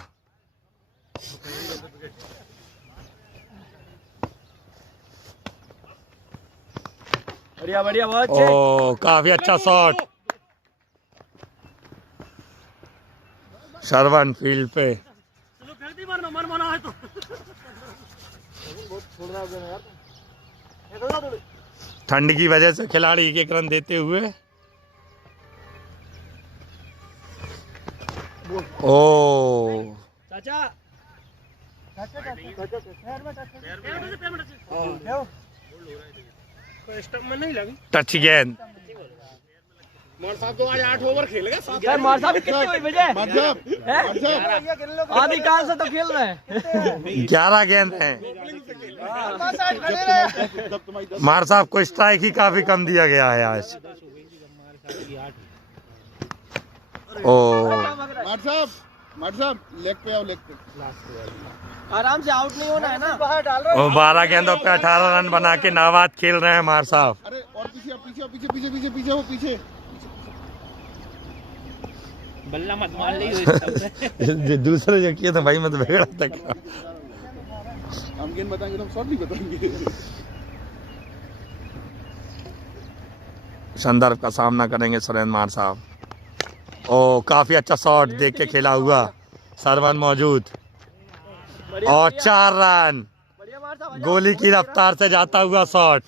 बढ़िया बढ़िया बहुत अच्छे। ओ काफी अच्छा शॉट सरवन फील्ड पे। ठंड की वजह से खिलाड़ी 1-1 रन देते हुए। ओ चाचा टच गेंद। मोर साहब तो आज 8 ओवर खेलेगा। यार मार साहब कितने हुए बजे? मतलब आधी काल से तो खेल रहे हैं। 11 गेंद हैं। जब तुम्हारी मार साहब को स्ट्राइक ही काफी कम दिया गया है आज। ओ मार साहब माट साहब लेग पे आओ, लेग पे। आराम से आउट नहीं होना है ना। वो 12 गेंदों पे 18 रन बना के नाबाद खेल रहे हैं मार साहब। अरे और पीछे पीछे पीछे पीछे पीछे पीछे वो पीछे बल्ला मत मार ली। दूसरे जो किया था भाई मैं तो बिगड़ा था। हम गेंद बताएंगे तो हम शॉट नहीं बताएंगे। संदर्भ का सामना करेंगे सुरेंद्र मार साहब। ओ काफी अच्छा शॉट देख के खेला हुआ, सरवन मौजूद और 4 रन। गोली की रफ्तार से जाता हुआ शॉट।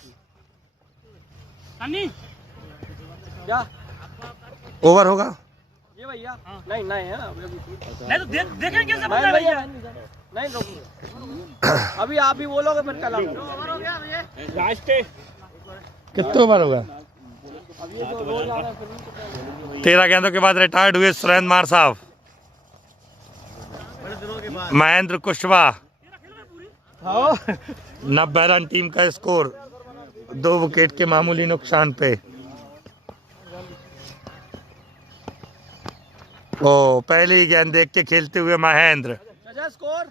क्या ओवर होगा ये भैया? नहीं नहीं है ना, नहीं तो देखेंगे कैसे पता भैया। नहीं रुको, अभी आप ही बोलोगे फिर कल कितने ओवर होगा? 13 गेंदों के बाद रिटायर्ड हुए सुरेंद्र मार साहब। महेंद्र कुशवाहा 90 रन टीम का स्कोर, 2 विकेट के मामूली नुकसान पे। ओ पहली गेंद देख के खेलते हुए महेंद्र। स्कोर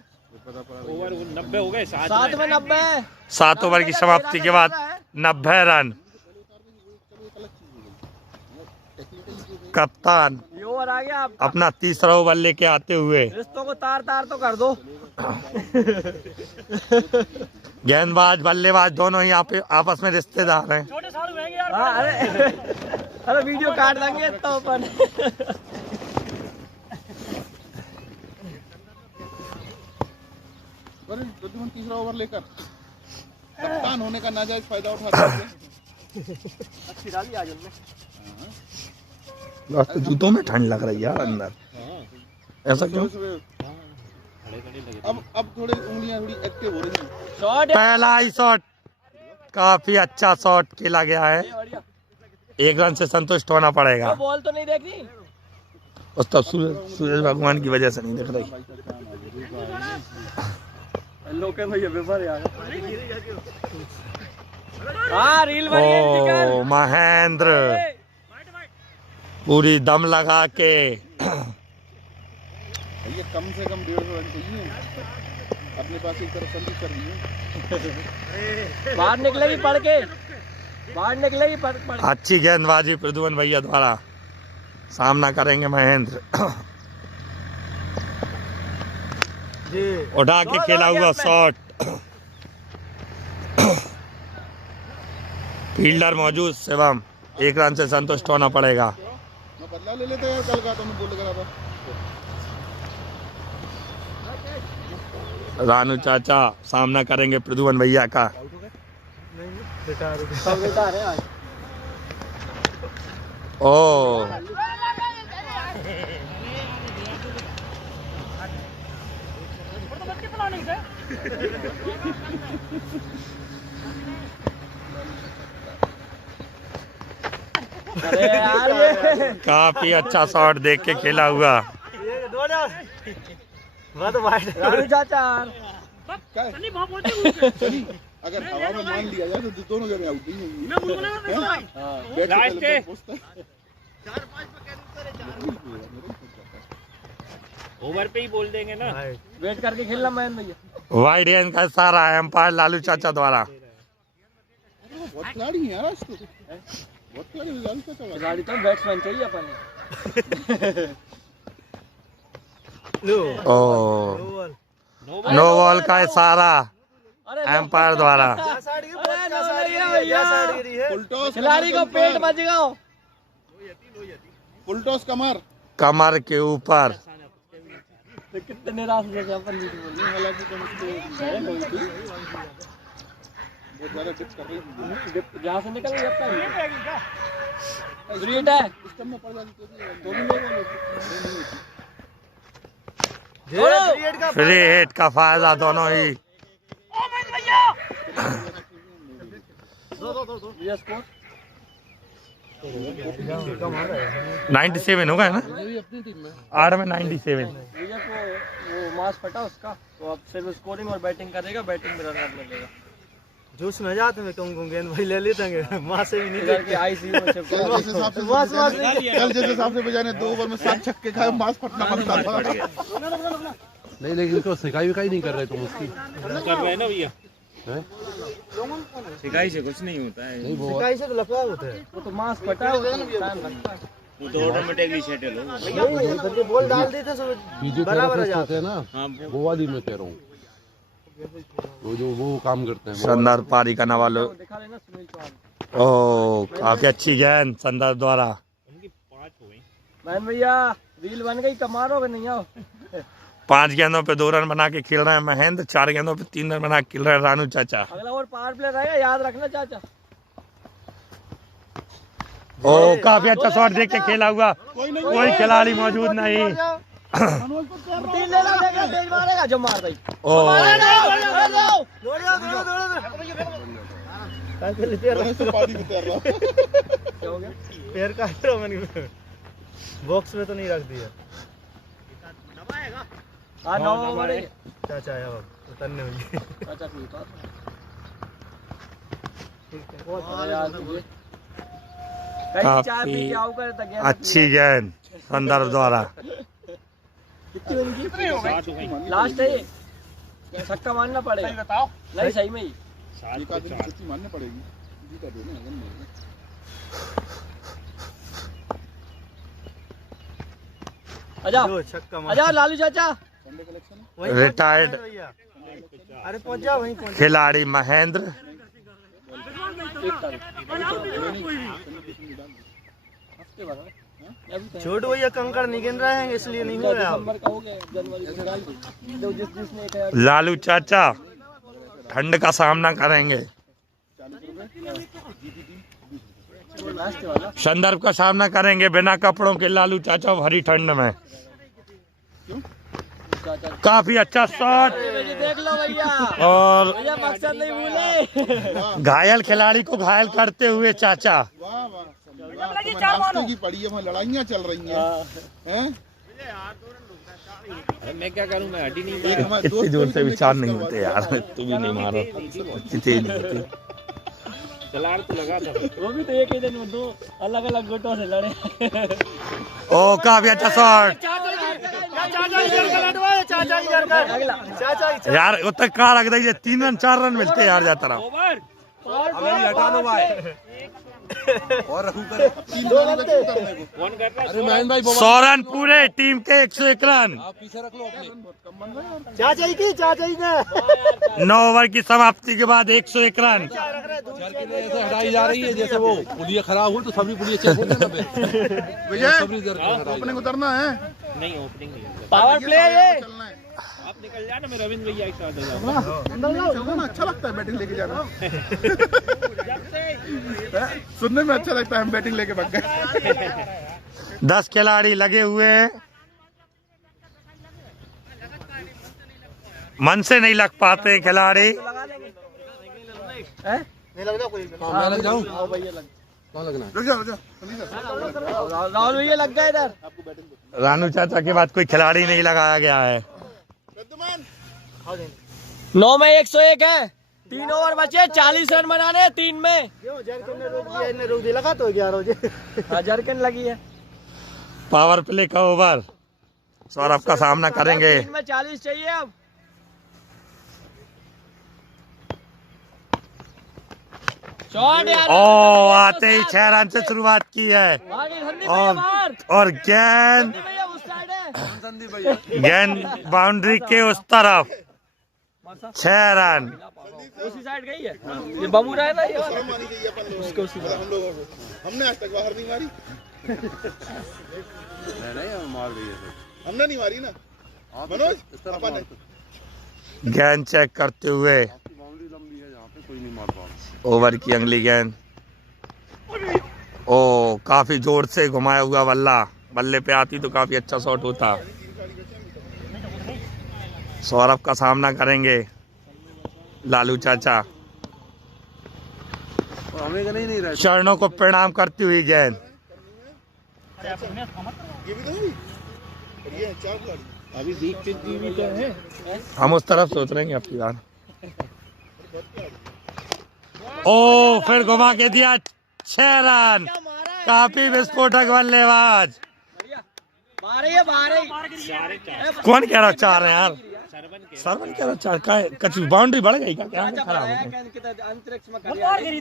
ओवर 90 हो गए, 7 में 90। 7 ओवर की समाप्ति के बाद 90 रन। कप्तान ये ओवर आ गया। अपना तीसरा ओवर लेके आते हुए रिश्तों को तार तार तो कर दो। गेंदबाज बल्लेबाज दोनों ही आपस में रिश्तेदार हैं। छोटे साल रहेंगे यार। हाँ, अरे वीडियो काट देंगे तो अपन। अरे प्रद्युमन तीसरा ओवर लेकर कप्तान होने का नाजायज फायदा उठाते हैं। अच्छी डाली आज उनने। तो जूतों में ठंड लग रही है यार अंदर, ऐसा क्यों? अब थोड़ी उंगलियां थोड़ी एक्टिव हो रही हैं। शॉट पहला ही शॉट काफी अच्छा शॉट खेला गया है। 1 रन से संतुष्ट होना पड़ेगा। बॉल तो नहीं देख रही उस तब सूरज भगवान की वजह से नहीं दिख रही। लोकल भैया पेपर यार। हाँ रील बन गई। ओ महेंद्र पूरी दम लगा के ये कम से कम 150 रन चाहिए। अपने पास एक तरफ संदीप कर दिए। बाहर निकलेगी पढ़ के, बाहर निकलेगी पढ़। अच्छी गेंदबाजी प्रद्युमन भैया द्वारा। सामना करेंगे महेंद्र। उठा के खेला हुआ शॉट। फील्डर मौजूद शिवम, 1 रन से संतुष्ट होना पड़ेगा। मैं बदला ले लेता यार, कल का तो मैं बोल रहा था। रानू चाचा सामना करेंगे प्रद्युमन भैया का। ओ अरे यार ये काफी अच्छा शॉट देख के खेला हुआ। रानू चाचा नहीं वहाँ पहुँचे चली अगर हवा में मान लिया जाए तो दोनों जगह आउट ही होंगी। मैं बोलूँगा ना बैट लास्ट से पे। पहले पहुंचता है। ओवर पे ही बोल देंगे ना। वेट करके खेलना महेंद्र भैया। वाइड गेंद का इशारा है एम्पायर लालू चाचा द्वारा। बहुत खिलाड़ी हैं यार आज तो। बहुत खिलाड़ी लालू चाचा वाले। खिलाड़ी तो बैट्समैन चाहिए अपन। ओ नो बॉल का इशारा एम्पायर द्वारा। फुल टॉस खिलाड़ी को पेट बच गया। फुल टॉस कमर। कमर के ऊपर तो कितने निराश हो गए अपन वीडियो बोल। हालांकि तुम इसको बहुत ज्यादा डिप कर रही थी। जहाँ से निकल गया ग्रेट है। सिस्टम में पड़ जाती है तो भी लोग फ्री हिट का फायदा दोनों ही। ये स्कोर 97 होगा है ना, 8 में 97। भैया को वो मास फटा उसका, तो अब सिर्फ स्कोरिंग और बैटिंग करेगा, बैटिंग में रन मिलेगा। जोश में जाते हैं कहूँ गेंद भाई ले लेते हैं माँ से भी नहीं देखते कल जैसे हिसाब से बजाने 2 ओवर में 7 छक्के खाए मांस फटना पड़ता था। नहीं लेकिन तो सिकाई विकाई नहीं कर रहे तुम उसकी। कर रहे हैं ना भैया, हैं? सिकाई से कुछ नहीं होता है, नहीं वो सिकाई से तो लफड़ा होता है, वो तो मांस पटा वो तो ऑटोमेटिकली सेटल हो। बॉल डाल देते सब बराबर हो होते हैं ना, वो वाली मैं कह रहा हूँ, वो काम करते हैं। शानदार पारी करने वालों। ओ काफी अच्छी गेंद संदर्भ द्वारा। मैन भैया रील बन गई, कमारोगे नहीं आओ। 5 गेंदों पे 2 रन बना के खेल रहे हैं महेंद्र, 4 गेंदों पे 3 रन बना के खेल रहे हैं रानू चाचा। अगला ओवर पावर प्ले रहेगा, याद रखना चाचा। ओ काफी अच्छा शॉट देख के खेला हुआ, कोई खिलाड़ी मौजूद नहीं। तीन लेना देगा, तेज मारेगा जो मार भाई। ओ पैर काट रहा मैंने, बॉक्स में तो नहीं रख दिया। हाँ 9 ओवर है चाचा आया उतरने में। चाचा ठीक है, बहुत बढ़िया तुझे। कहीं चाय पी के आओ कर तक अच्छी गेंद संदर्भ द्वारा। कितनी होगी? लास्ट है ये, छक्का मारना पड़ेगा। बताओ नहीं सही में ही माननी पड़ेगी। आजा लालू चाचा। रिटायर्ड अरे पहुंच जाओ वहीं पहुंच। खिलाड़ी महेंद्र। छोटू भैया कंकड़ नहीं गिन रहे हैं इसलिए नहीं हो रहा। लालू चाचा ठंड का सामना करेंगे, संदर्भ का सामना करेंगे बिना कपड़ों के लालू चाचा भरी ठंड में। काफी अच्छा शॉट देख लो भैया, और भैया मकसद नहीं भूले। घायल खिलाड़ी को घायल करते हुए चाचा। वाह वाह, रास्ते की पड़ी है, वहाँ लड़ाइयाँ चल रही हैं। मैं क्या करूं, मैं हड्डी नहीं। इतनी जोर से विचार नहीं होते यार, तू भी नहीं मारो तेज होती। चलार तो लगा था, वो भी तो एक ही दिन में 2 अलग अलग गुटों से लड़े। ओ काफी अच्छा शॉट यार, उतना कहाँ रख दीजिए, 3 रन 4 रन मिलते यार जाता रहा। और रखू करे। अरे महेंद्र भाई 100 रन पूरे टीम के, 101 रन। आप पीछे रख लो अपने। चाचा 9 ओवर की समाप्ति के बाद 101 रन। ऐसे हटाई जा रही है जैसे वो पुलिया खराब हो तो सभी पुलिया चेक होंगे ना। विजय ओपनिंग उतरना है। नहीं ओपनिंग नहीं, पावर प्ले ये। चलना है, आप निकल जाना, मैं रविंद्र भैया एक साथ आ जाऊंगा। चलना ना, अच्छा लगता है बैटिंग लेके जाना। सुनने में अच्छा लगता है, हम बैटिंग लेके भाग गए। 10 खिलाड़ी लगे हुए हैं, मन से नहीं लग पाते हैं खिलाड़ी। नहीं लग रहा कोई। मैं लग जाऊँ? कौन लगना है? रुक जाओ। राहुल भैया लग गए इधर। रानू चाचा के बाद कोई खिलाड़ी नहीं लगाया गया है। 9 में 101 है, 3 ओवर बचे, 40 रन बनाने 3 में। रोक दिया लगा तो 11 बजे जरकन लगी है। पावर प्ले का ओवर सौरभ का सामना करेंगे। 3 में 40 चाहिए अब। शॉट यार, ओ आते ही 6 रन से शुरुआत की है, और गेंद बाउंड्री के उस तरफ 6 रन। उसी साइड गई है, ये बमूरा है ना ये। उसको हम लोगों को हमने आज तक बाहर नहीं मारी। नहीं मार रही है, हमने नहीं मारी ना मनोज, पापा ने। गेंद चेक करते हुए बाउंड्री लंबी है, यहाँ पे कोई नहीं मार पा। ओवर की अगली गेंद, ओ काफी जोर से घुमाया हुआ बल्ला, बल्ले पे आती तो काफी अच्छा शॉट होता। सौरभ का सामना करेंगे लालू चाचा। हमें का नहीं रहा। चरणों को प्रणाम करती हुई गेंद। ये भी तो है, ये 4 खिलाड़ी। अभी देखते भी तो है। हम उस तरफ सोच रहे हैं आपकी बात। ओ फिर घुमा के दिया 6 रन। काफी विस्फोटक बल्लेबाज। कौन कह रहा 4 है यार? सरवन कह रहा 4 का कच्ची बाउंड्री बढ़ गई क्या खराब हो गई?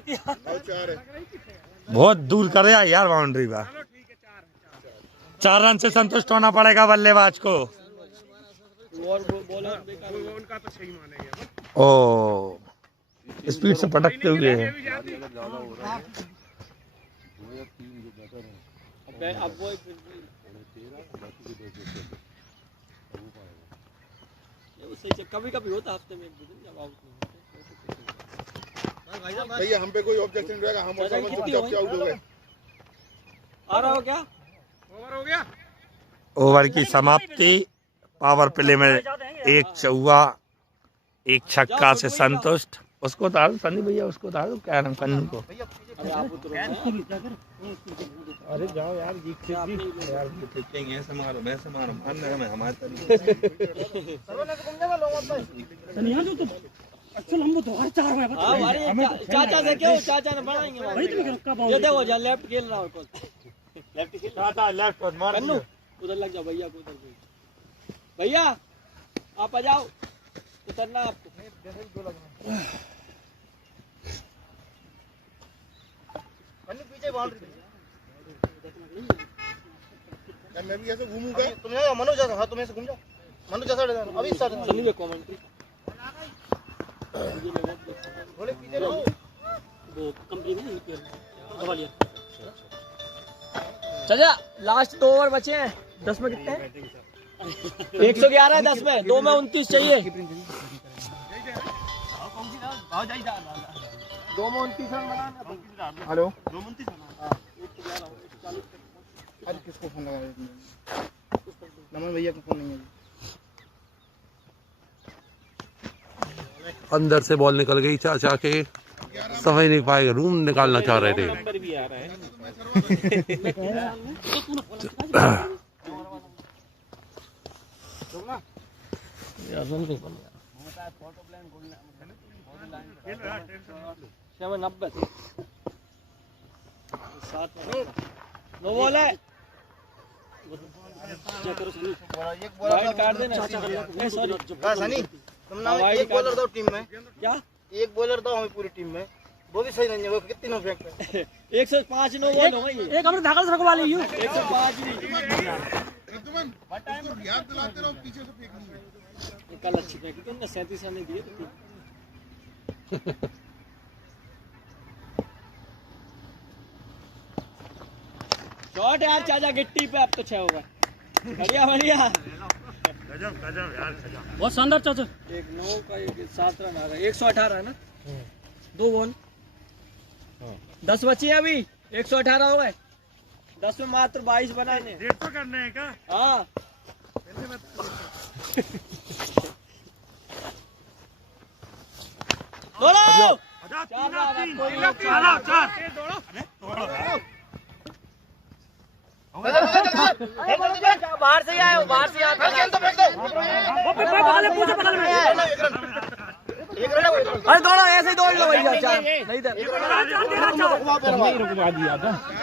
बहुत दूर कर दिया यार बाउंड्री पर। 4 रन से संतुष्ट होना पड़ेगा बल्लेबाज को। ओ स्पीड से पटकते हुए कभी कभी होता हफ्ते में एक दिन जब आउट भैया हम पे कोई ऑब्जेक्शन रहेगा, हम चुपचाप आउट हो गए। आ रहा हो क्या? ओवर की समाप्ति। पावर प्ले में 1 चौका 1 छक्का से संतुष्ट। उसको उतार सनी भैया, उसको उतार क्या नाम कन्नू को। अरे जाओ यार यार ऐसे मारो वैसे मारो हमारे चाचा से क्यों? चाचा ने बनाएंगे ये देखो जहाँ लेफ्ट खेल रहा हो लेफ्ट कन्नू उधर लग जाओ भैया को। उधर भैया आप आ जाओ, उतरना आपको। पीछे बाउंड्री मैं भी ऐसे घूमूंगा। तुम जाओ मनोज जैसा। हाँ तुम ऐसे घूम जाओ मनोज जैसा अभी स्टार्ट सनी में कमेंट्री थोड़े पीछे रहो। वो कंपनी में दबा लिया। चाचा लास्ट 2 ओवर बचे हैं। 10 में कितने हैं? 111 है 10 में। 2 में 29 चाहिए। 2 में 29 रन बनाना। हेलो 2 में 29 अरे किसको फोन लगा रहे? नमन भैया को फोन नहीं है। अंदर से बॉल निकल गई चाचा के, समझ नहीं पाए, रूम निकालना चाह रहे थे। नो बॉल है। एक बॉलर काट देना। सनी तुम ना एक बॉलर दो टीम में। क्या? एक बॉलर दो हमें पूरी टीम में। वो भी सही नहीं है। वो कितनी नो फेंकते 105 नो बॉल होगा ये। एक हमने धाकड़ से रखवा ली 105 याद दिलाते रहो, पीछे से फेंकनी है। कल अच्छी फेंकी तुमने 37 रन दिए थे। शॉट यार चाचा गिट्टी पे। अब तो 6 होगा। बढ़िया बढ़िया गजब गजब यार गजब। बहुत शानदार चाचा। 1 9 का 7 रन आ रहा है। 118 है ना। 2 बॉल 10 बची है अभी। 118 हो गए। 10 में मात्र 22 बनाने। 150 करने हैं क्या? हाँ दौड़ो। 4 बाहर से आए। बाहर से अरे दौड़ो, ऐसे ही दौड़ लो भैया। 4 नहीं था।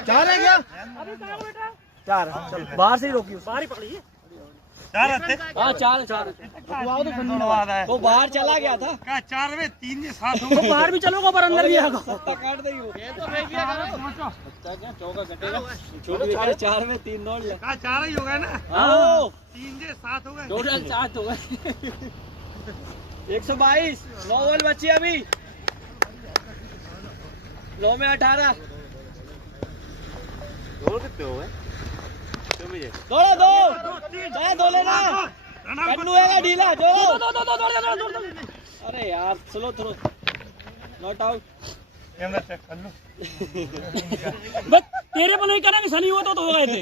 4 है क्या? 4 चलो बाहर से ही रोकी। बाहर ही पकड़िए। 4 रहते। हाँ 4 वो बाहर चला गया था। क्या 4 में 3 से 7 हो तो बाहर भी चलोगा पर अंदर भी आएगा। काट देगी वो। चौका कटेगा। छोटे 4 में 3 दौड़ ले। 4 ही हो गए ना। हाँ 3 से 7 हो गए। टोटल 7 हो गए। 122 9 बॉल बची अभी। 9 में 18। कितने हो गए? दौड़ो दो लेना। कन्नू है ढीला। दो। अरे यार स्लो थ्रो। Not out. बस तेरे पर नहीं करेंगे। सनी हुआ तो गए थे।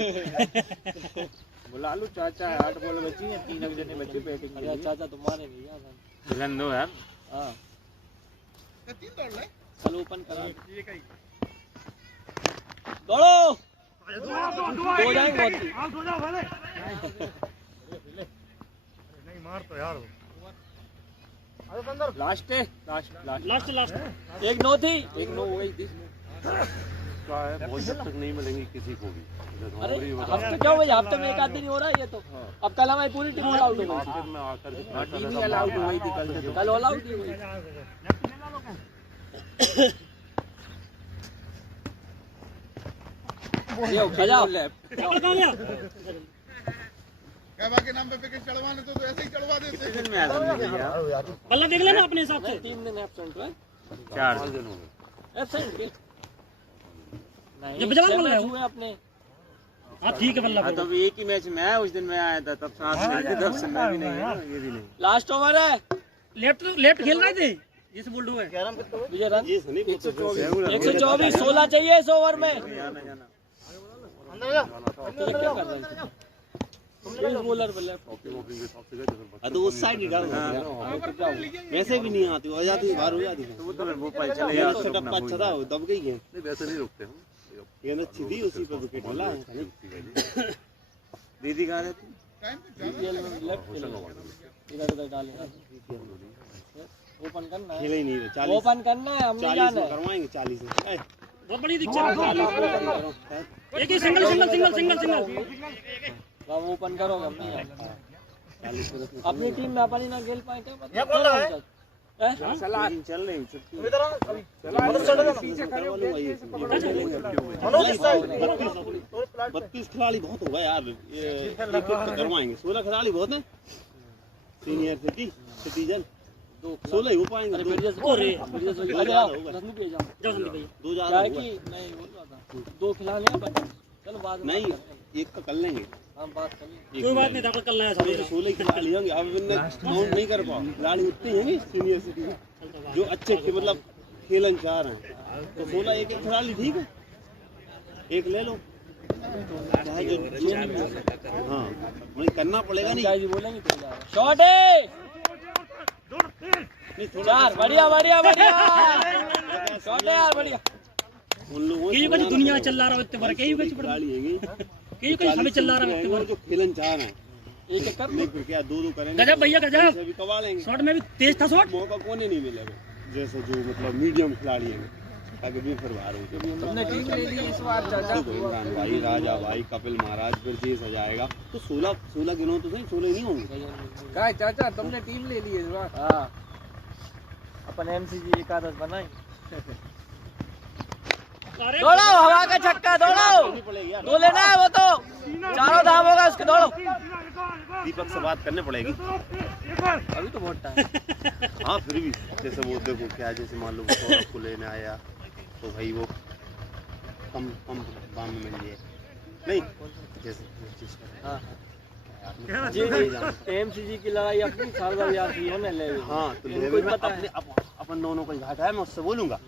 बुला लो चाचा। 8 बॉल बची है। 3 जने बचे बैटिंग के लिए। चाचा तो मारेंगे यार। रन दो यार। हाँ 3 दौड़ ले। चलो ओपन करा। दौड़ो। हो जाएंगे। नहीं मार तो यार। लास्ट है, लास्ट लास्ट एक नो थी, एक नो हो गई थी। बॉल जब तक नहीं मिलेंगी किसी को भी। अरे हफ्ते क्यों भाई, हफ्ते में एक आध दिन ही हो रहा है ये तो। अब कल हमारी पूरी टीम ऑल आउट हो गई, आखिर में आकर के टीम ऑल आउट हो गई थी कल ऑल आउट ही हुई। ये बजाओ कहवा के नाम पे विकेट चढ़वाने तो ऐसे ही चढ़वा देते। बल्ला देख लेना अपने हिसाब से। 3 दिन एब्सेंट है, 4 दिन हो गए। एब्सेंट के ये बजवाल बोल रहे हो? हुए अपने। हाँ ठीक है बल्ला हाँ, तो एक ही मैच में आया, उस दिन मैं आया था, तब साथ में थे, तब से मैं भी नहीं गया, ये भी नहीं। लास्ट ओवर है, लेफ्ट खेल रहे थे जैसे बोल रहे हैं। विजय रन 124, 16 चाहिए इस ओवर में। बॉलर तो उस साइड ही डाल, वैसे भी नहीं आती, हो जाती बाहर हो जाती है। तो वो तो मैं भोपाल चले गया, सेटअप अच्छा था, वो दब गई है। नहीं वैसे नहीं रुकते हम। ये ना सीधी उसी पर विकेट मिला। दीदी कहाँ रहती? इधर उधर डालेगा, ओपन करना है, खेले ही नहीं रहे, 40 ओपन करना है, हम नहीं 40 जाना में है। करवाएंगे, 40 में। बहुत बड़ी दिक्कत है। एक ही सिंगल हम ओपन करोगे, हम नहीं जाना। अपनी टीम में अपन ही ना खेल पाए क्या पता। सलाह चल रही है, छुट्टी। 32 खिलाड़ी बहुत हो गए यार, ये करवाएंगे। 16 खिलाड़ी बहुत है, सीनियर सिटीजन 16 ही हो पाएंगे। अरे दो बढ़िया ज्यादा कि मैं बोल रहा था 2 खिलाने हैं बट चलो बाद में नहीं, एक का कर लेंगे। हम बात करेंगे। कोई बात नहीं, दाखिल कर लेना 16 खिलाड़ी होंगे, अब इनने काउंट नहीं कर पाओ। खिलाड़ी उतने हैं सीनियर सिटीजन जो अच्छे मतलब खेलन चाह रहे हैं, तो 16 एक खिलाड़ी ठीक है, एक ले लो। हाँ वही करना पड़ेगा। नहीं जी बोलेंगे शॉट है, चार, बढ़िया शॉट है यार, बढ़िया। उन लोगों की कुछ दुनिया चल रहा है इतने बार, कई कुछ खिलाड़ी हैं कई कुछ हमें चल रहा है इतने बार। जो खेलन चाह रहे हैं, एक कर नहीं फिर क्या 2-2 करेंगे। गजब भैया गजब, अभी कवा लेंगे। शॉट में भी तेज था शॉट। मौका कौन ही नहीं मिलेगा, जैसे जो मतलब मीडियम खिलाड़ी हैं, ताकि भी फिर बाहर हो। हमने टीम ले ली इस बार चाचा। इमरान भाई, राजा भाई, कपिल महाराज, ब्रजेश आ जाएगा, तो 16 गिनो तो सही, 16 नहीं होंगे। क्या चाचा तुमने टीम ले ली इस बार? हाँ, अपन एमसीजी एकादश बनाएंगे। दौड़ो, हवा का छक्का, दौड़ो, 2 लेना है वो तो, चारों धाम होगा उसके, दौड़ो। दीपक से बात करने पड़ेगी अभी तो बहुत टाइम। हाँ फिर भी जैसे वो देखो क्या, जैसे मान लो सौरभ को लेने आया तो भाई वो कम दाम में मिल जाए, नहीं जैसे हाँ जी, एमसीजी की लड़ाई अपनी शारदा यात्री है ना ले। हाँ तो इनको ही पता है। अपन दोनों को घाटा है, मैं उससे बोलूंगा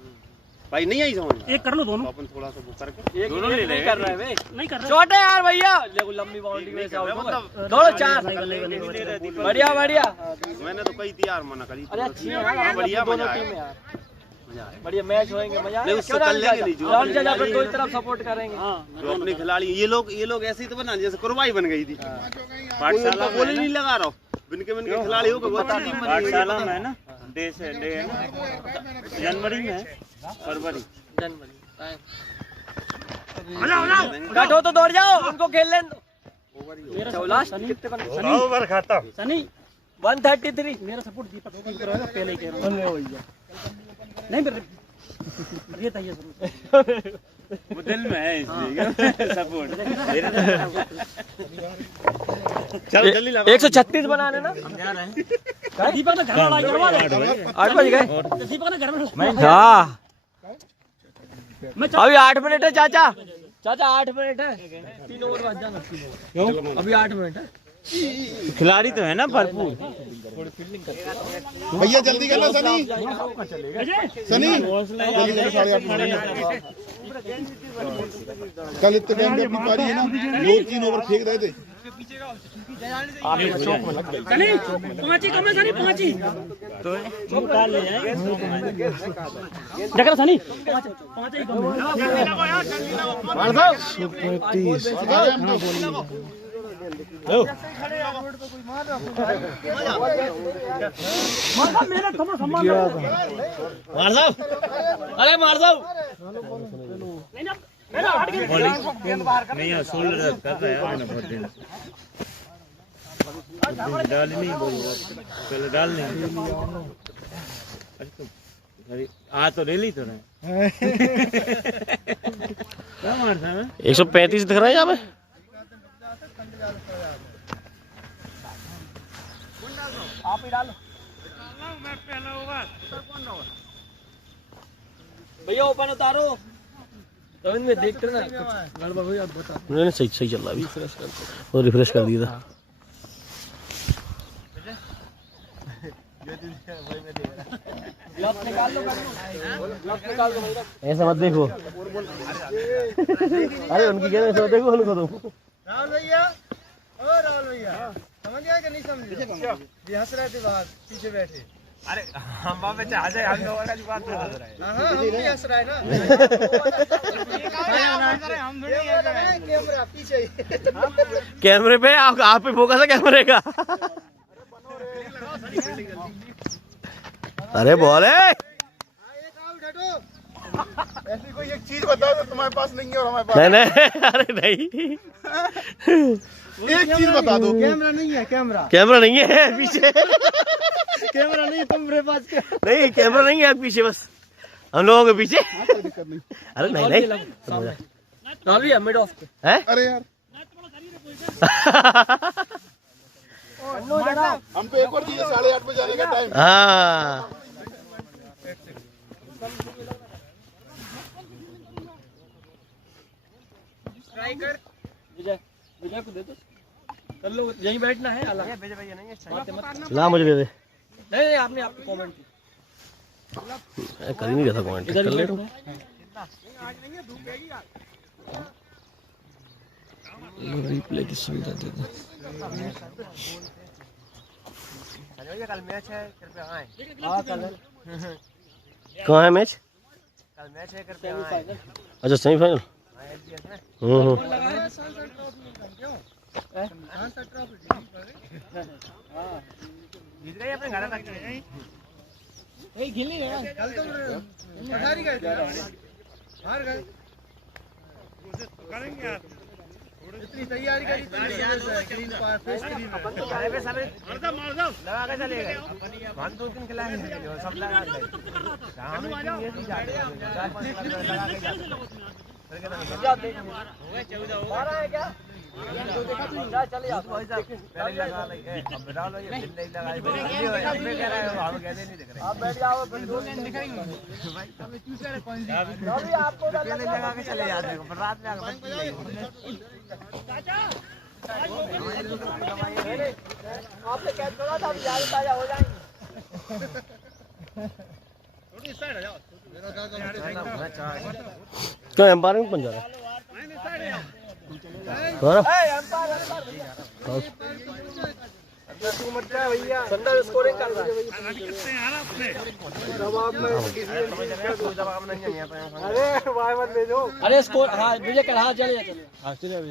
भाई नहीं आई समझ। एक कर लो दोनों, तो अपन थोड़ा सा वो करके एक दोनों नहीं कर रहा है भाई, नहीं कर रहा। शॉट है यार भैया, देखो लंबी बाउंड्री में से आउट हो गए। दौड़ो, 4, बढ़िया। मैंने तो कई तैयार मना करी। अरे अच्छी है यार, बढ़िया दोनों मजा टीम आया। यार, बढ़िया मैच होएंगे, मजा नहीं, आएगा। उससे क्यों कर डाल लेंगे नहीं, जो फिर दो ही तरफ सपोर्ट करेंगे। जो अपने खिलाड़ी ये लोग ऐसे ही तो बना जैसे कुरबाई बन गई थी। पाठशाला बोल ही नहीं लगा रहा हूँ, बिन के खिलाड़ी हो गए, वो अच्छी टीम बनी। पाठशाला में ना डे जनवरी में, फरवरी बैठो तो दौड़ जाओ, उनको खेल लें दो। लास्ट कितने बन? सनी 133। मेरा सपोर्ट दीपक को रहेगा, पहले ही कह रहा हूँ। नहीं मेरे ये था, ये वो दिल में है इसलिए सपोर्ट। चलो जल्दी 136 बनाने ना, दीपक ने घर वाला करवा दे। 8 बज गए। दीपक ने घर वाला, हाँ अभी 8 मिनट है चाचा, 8 मिनट है, 3 ओवर बाद जाना। अभी 8 मिनट है। खिलाड़ी तो है ना भरपूर। भैया जल्दी करना सनी, कल इतने टाइम पे अपनी पारी है ना, 2-3 ओवर फेंक रहे थे। सनी पांची कम है, सनी पांची तो निकाल ले जाएंगे। देख रहा सनी पांच ही कम है। मेरा थोड़ा सम्मान मार साहब, अरे मार साहब नहीं ना मेरा हट के नहीं यार शोल्डर कर रहा है यार मैंने बहुत दिन डाल नहीं बोल पहले डाल नहीं आ तो ले ली तो ना क्या मारता है 135 दिख रहा है यहाँ पे। आप ही डालो भैया ओपन उतारो तो इनमें देखते ना गड़बड़ हुई आप बता। नहीं सही सही चल रहा है अभी, वो रिफ्रेश कर दिया था। ऐसा मत देखो, अरे उनकी कह रहे हैं देखो उनको तुम। राहुल भैया, ओ राहुल भैया, समझ गया कि नहीं समझे? ये हंस रहे थे बाहर पीछे बैठे। अरे हम वहाँ पे चाह जाए हम लोगों का जुगाड़ था हाँ हम भी हंस रहे ना। हम कैमरा पीछे ही। कैमरे पे आप पे फोकस है कैमरे का। अरे बोले ऐसी कोई एक चीज बताओ जो तुम्हारे पास नहीं है और हमारे पास। नहीं नहीं, अरे नहीं एक चीज बता दो। कैमरा नहीं है, कैमरा कैमरा नहीं है पीछे। कैमरा नहीं है तुम्हारे पास। नहीं कैमरा नहीं है पीछे, बस हम लोगों के पीछे। अरे नहीं नहीं मिड ऑफ है। अरे यार हम तो एक और चीज 8:30 बजे जाने का टाइम। हाँ विजय को दे दो, कर लो यहीं बैठना है। अलग विजय भैया नहीं है, ला मुझे दे दे। नहीं आपने आपको कमेंट कर ही नहीं रहा था, कमेंट कर ले रहा हूं। रिप्ले की सुविधा दे दो। कल मैच है, कृपया आए। कहाँ है मैच? कल मैच है, कृपया आए। अच्छा सेमीफाइनल। जीत गए अपने घर तक। नहीं खेल नहीं रहा कल तो पठारी गए थे, हार गए। करेंगे यार, इतनी तैयारी करी स्क्रीन पर फेस क्रीम पे सारे लगा के चले गए। 1-2-3 खिलाए सब लगा के शाम में ये भी जा रहे हैं लगा के जाते हैं। 12 है क्या? चले जाओ पहले लगा लेंगे। अब बिठा लो, ये बिल नहीं लगाए अब कह रहे हो हम कहते नहीं दिख रहे। आप बैठ जाओ, फिर 2 लाइन दिखाएंगे भाई। कभी चूसे रहे कौन सी अभी आपको पहले लगा के चले जाते हैं, फिर रात में आकर आपने कैच करा था, अब याद ताजा हो जाएंगे। थोड़ी साइड आ जाओ। क्यों एम्पायर में पंजा रहा है? संदर स्कोरिंग कर रहा है। अरे वाई मत ले जो। अरे स्कोर हाँ विजय कर, हाँ चले चले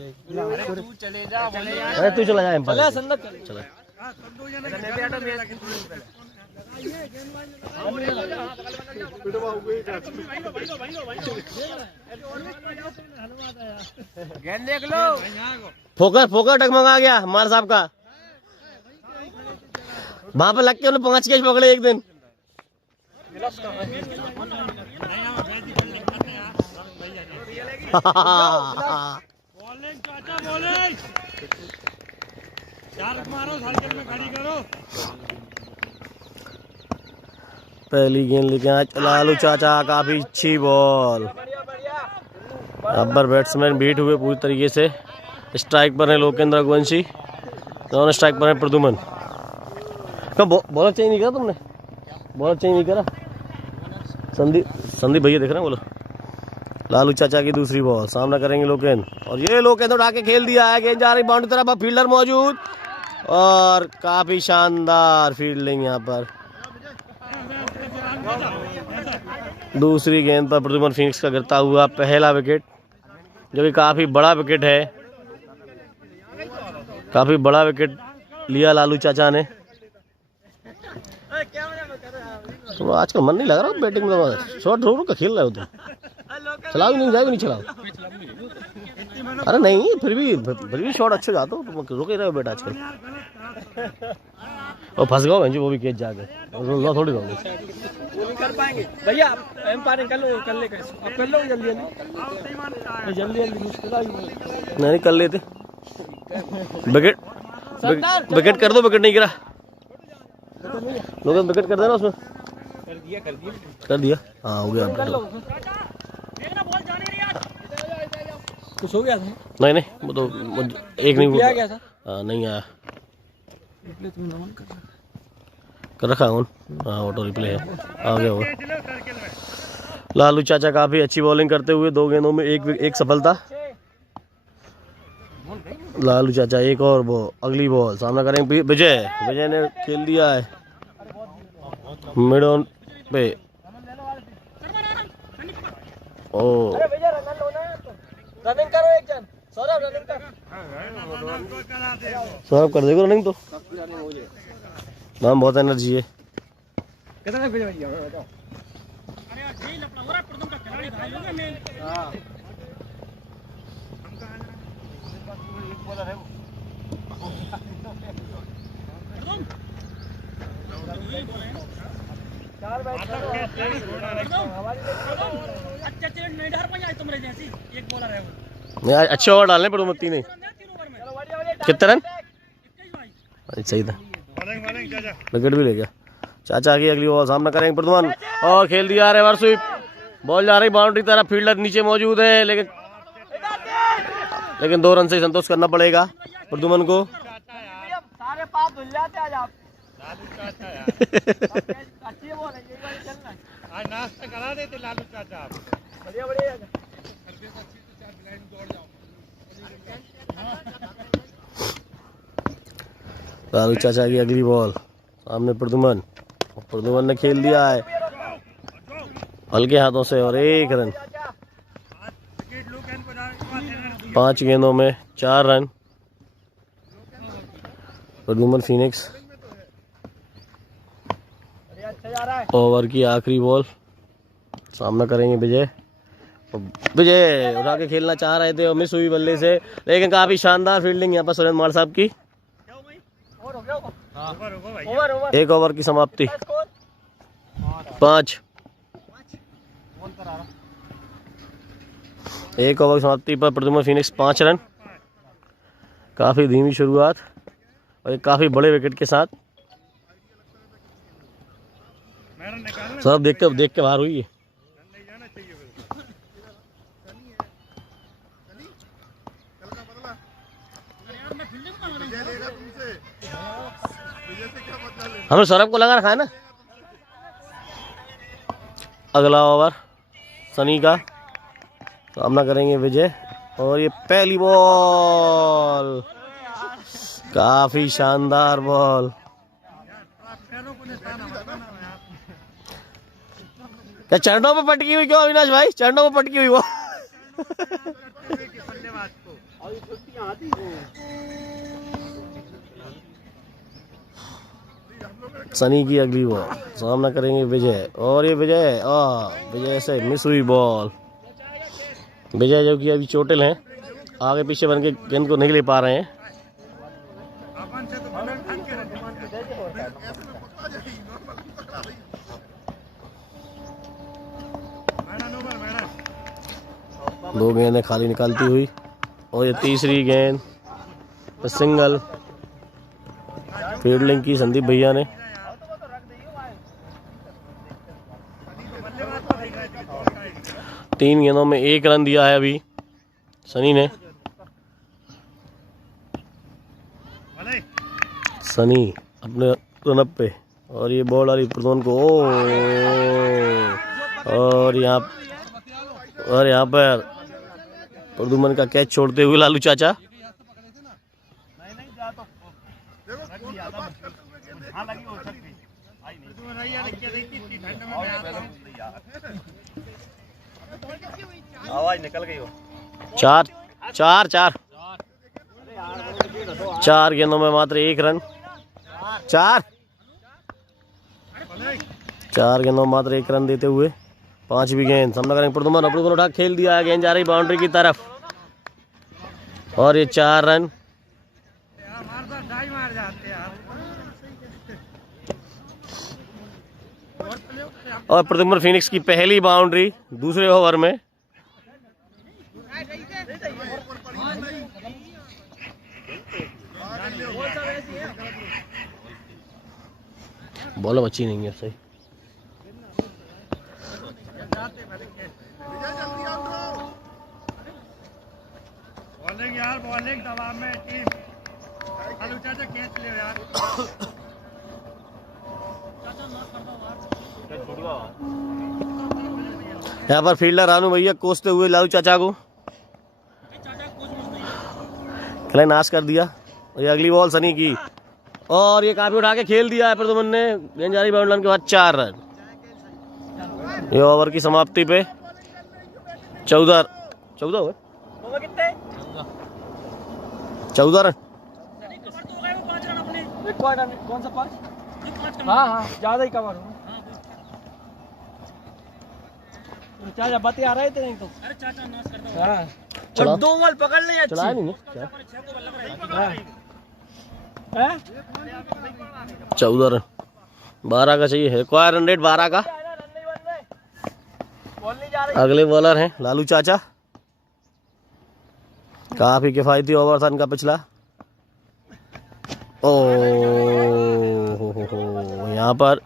तू चले जा, बोले यार। अरे तू चला जा एम्पायर चला चला। गेंद देख लो। फोकस फोकस डगमगा गया हमारे साहब का। वहां पे लग के उन्हें 5 कैच पकड़े एक दिन। पहली गेंद लेके आए लालू चाचा, काफी अच्छी बॉल। रबर बैट्समैन बीट हुए पूरी तरीके से। स्ट्राइक पर है लोकेंद्र रघुवंशी, नॉन स्ट्राइक पर है प्रद्युमन। कब बॉलर चेंज नहीं करा तुमने? बॉलर चेंज नहीं करा? संदीप भैया देख रहे हैं बोलो। लालू चाचा की दूसरी बॉल, सामना करेंगे लोकेंद्र, और ये लोकेंद्र उठा के खेल दिया है। गेंद जा रही बाउंड्री तरफ, अब फील्डर मौजूद और काफी शानदार फील्डिंग यहाँ पर। दूसरी गेंद पर प्रद्युमन फिनिक्स का गिरता हुआ पहला विकेट, जो कि काफी बड़ा विकेट है। काफी बड़ा विकेट लिया लालू चाचा ने। तो आजकल मन नहीं लग रहा बैटिंग में, शॉट रोक के खेल रहे हो तुम, चलाओ नहीं जाए नहीं चलाओ। अरे नहीं फिर भी शॉट अच्छे जाते हो, तुम रुके रहे हो बेटा आजकल। और फंस गए जो वो भी कैच जाके थोड़ी रहोगे कर पाएंगे भैया। एम्पायरिंग कर लो, कर ले कैसे अब कर लो जल्दी नहीं कर लेते। विकेट कर दो, विकेट नहीं गिरा लोग, विकेट कर देना उसमें। कर दिया हाँ हो गया। कुछ हो गया था? नहीं वो तो एक नहीं आ गया था। हाँ नहीं आया, कर रखा हूँ। हाँ ऑटो रिप्ले है, आ गया होगा। लालू चाचा काफी अच्छी बॉलिंग करते हुए 2 गेंदों में एक सफलता। लालू चाचा एक और वो अगली बॉल सामना करेंगे विजय ने खेल दिया है मिड ऑन पे। ओ रनिंग करो एक जन, सौरभ रनिंग कर। सौरभ कर देगा रनिंग तो नाम बहुत एनर्जी है। कितना भेज भैया बताओ। अरे यार ये लपड़ा हो रहा है, प्रथम का खिलाड़ी था लोगे मैं। हां चार बैट अच्छा चल नहीं डर पाए तुमरे जैसी एक बॉलर है वो। नहीं अच्छे ओवर डालने पर तुम 3 नहीं। कितने रन? सही था, विकेट भी ले गया। चाचा की अगली बॉल सामना करेंगे प्रद्युमन और खेल दिया रिवर्स स्वीप। बॉल जा रही बाउंड्री तरफ, फील्डर नीचे मौजूद है लेकिन 2 रन से संतोष करना पड़ेगा प्रद्युमन को। सारे पाप धुल जाते आज आप। अच्छी बॉल है, यही वाली चलना है। आज नाश्ता करा देते लालू चाचा। बढ़िया बढ़िया लालू चाचा की अगली बॉल सामने प्रद्युमन ने खेल दिया है हल्के हाथों से और 1 रन। 5 गेंदों में 4 रन। प्रद्युमन फीनिक्स ओवर की आखिरी बॉल सामना करेंगे विजय उठा के खेलना चाह रहे थे और मिस हुई बल्ले से, लेकिन काफी शानदार फील्डिंग यहाँ पर सुरेंद्र माल साहब की। 1 ओवर की समाप्ति 5। 1 ओवर की समाप्ति पर प्रद्युमन फीनिक्स 5 रन। काफी धीमी शुरुआत और एक काफी बड़े विकेट के साथ। सब देख के बाहर हुई है। हमने सौरभ को लगा रखा है ना। अगला ओवर सनी का सामना करेंगे विजय और ये पहली बॉल काफी शानदार बॉल। क्या चरणों पे पटकी हुई क्यों अविनाश भाई? चरणों पे पटकी हुई वो। सनी की अगली बॉल सामना करेंगे विजय और ये विजय से मिस हुई बॉल। विजय जो कि अभी चोटिल हैं, आगे पीछे बन के गेंद को नहीं ले पा रहे हैं। दो गेंदें खाली निकालती हुई और ये तीसरी गेंद सिंगल फील्डिंग की संदीप भैया ने। तीन गेंदों में 1 रन दिया है अभी सनी ने। सनी अपने रनअप पे और ये बॉल आ रही प्रद्युमन को और यहाँ पर प्रद्युमन का कैच छोड़ते हुए लालू चाचा। आवाज निकल गई हो। 4 4 गेंदों में मात्र 1 रन। 4 गेंदों में मात्र 1 रन देते हुए 5वीं गेंद सामना करेंगे प्रदुमन। प्रदुमन उठा खेल दिया है, गेंद जा रही बाउंड्री की तरफ और ये 4 रन। और प्रदुमन फिनिक्स की पहली बाउंड्री दूसरे ओवर में। बॉल अच्छी नहीं है सही। बॉलिंग यार, बॉलिंग दबाव में टीम लालू चाचा कैच ले यार। यहाँ पर फील्डर रानू भैया कोसते हुए लालू चाचा को खिलाई नाश कर दिया। ये अगली बॉल सनी की और ये काफी उठा के खेल दिया है प्रदुमन ने। गेंद जारी बाउंड्री के बाद 4 रन। ये ओवर की समाप्ति पे 14 हुए 14 रन। कौन सा 5? हाँ ज्यादा ही कवर हो। चाचा बते आ रहे थे नहीं तो। अरे चाचा नाश कर दो। हाँ चलो 2 बॉल पकड़ ले। चलाया नहीं ना 14 रन 12 का चाहिए है। क्या रन रेट 12 का। अगले बॉलर हैं लालू चाचा। काफी किफायती ओवर था इनका पिछला। ओ यहाँ पर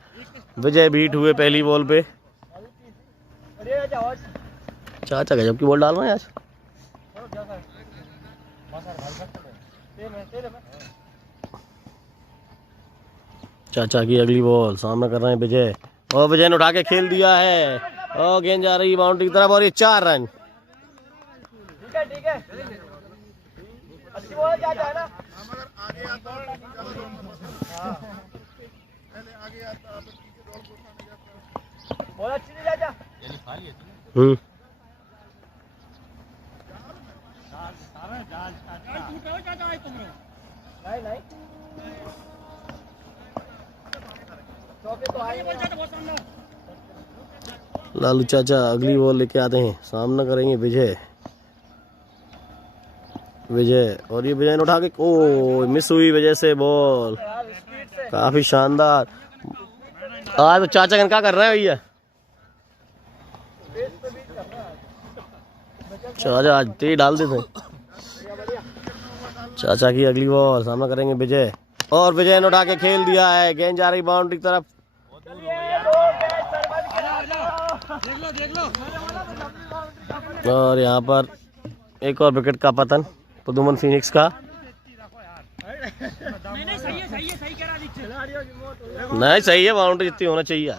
विजय बीट हुए पहली बॉल पे। चाचा गजब की बॉल डाल रहे हैं आज। चाचा की अगली बॉल सामना कर रहे हैं विजय और विजय ने उठा के खेल दिया है और गेंद जा रही बाउंड्री की तरफ और ये 4 रन। ठीक है अच्छी बॉल चाचा है ना। बॉल अच्छी नहीं चाचा। लालू चाचा अगली बॉल लेके आते हैं। सामना करेंगे विजय और ये विजय ने उठा के ओ मिस हुई विजय से बॉल। काफी शानदार। आज तो चाचा क्या कर रहे हैं भैया। चाचा आज तेज डाल देते। चाचा की अगली बॉल सामना करेंगे विजय और विजय ने उठा के खेल दिया है। गेंद जा रही बाउंड्री की तरफ और यहाँ पर एक और विकेट का पतन प्रदुमन फिनिक्स का। नहीं सही है, बाउंड्री जितनी होना चाहिए।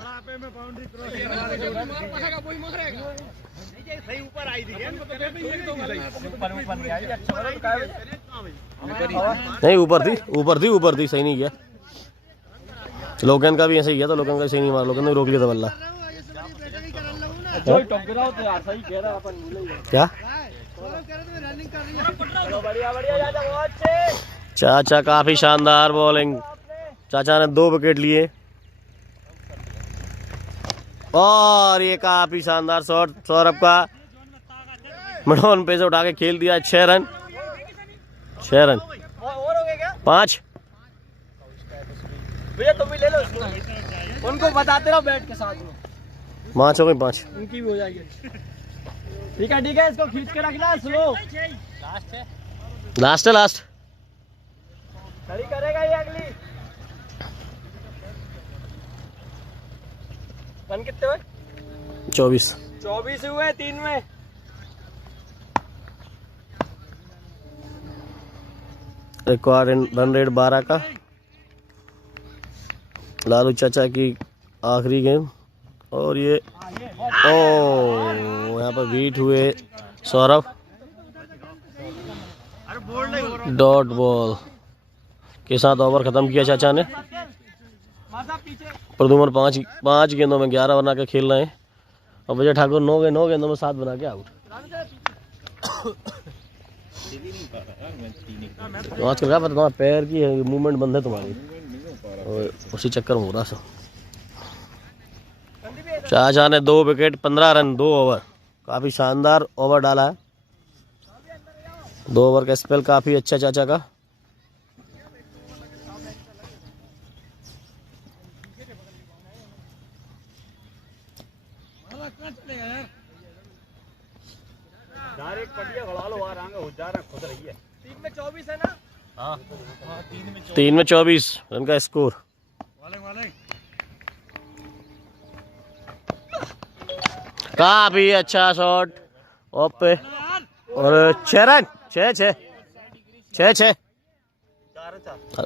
नहीं ऊपर थी सही नहीं किया। लोकेन का भी ऐसे ही किया तो लोकेन का सही नहीं मारा। लोकेन ने रोक लिया था बल्ला। क्या चाचा काफी शानदार बॉलिंग। चाचा ने 2 विकेट लिए और ये काफी शानदार शॉट सौरभ का मिडॉन पे से उठा के खेल दिया। 6 रन 5। भैया तुम भी ले लो इसको। उनको बताते रहो बैठ के साथ में। 5 हो गई 5। उनकी भी हो जाएगी। ठीक है इसको खींच के रखना स्लो। लास्ट खड़ी करेगा ये अगली। रन कितने हुए? 24 हुए 3 में। रिक्वायर्ड रन रेट 12 का। लालू चाचा की आखिरी गेम और ये यहाँ पर बीट हुए सौरभ। डॉट बॉल के साथ ओवर खत्म किया चाचा ने। प्रदुमन 5 गेंदों में 11 बना के खेल रहे हैं और विजय ठाकुर 9 गेंदों में 7 बना के आउट। तो आजकल क्या पता तुम्हारा पैर की मूवमेंट बंद है तुम्हारी, और उसी चक्कर में हो रहा सब। चाचा ने 2 विकेट 15 रन 2 ओवर, काफ़ी शानदार ओवर डाला है। 2 ओवर का स्पेल काफ़ी अच्छा चाचा का। डायरेक्ट पटिया खड़ा लो, आ रहा हो जा रहा खुद रही है। 3 में 24 है ना? हाँ 3 में 24 रन का स्कोर। काफी अच्छा शॉट ऑफ पे, और 6 रन 6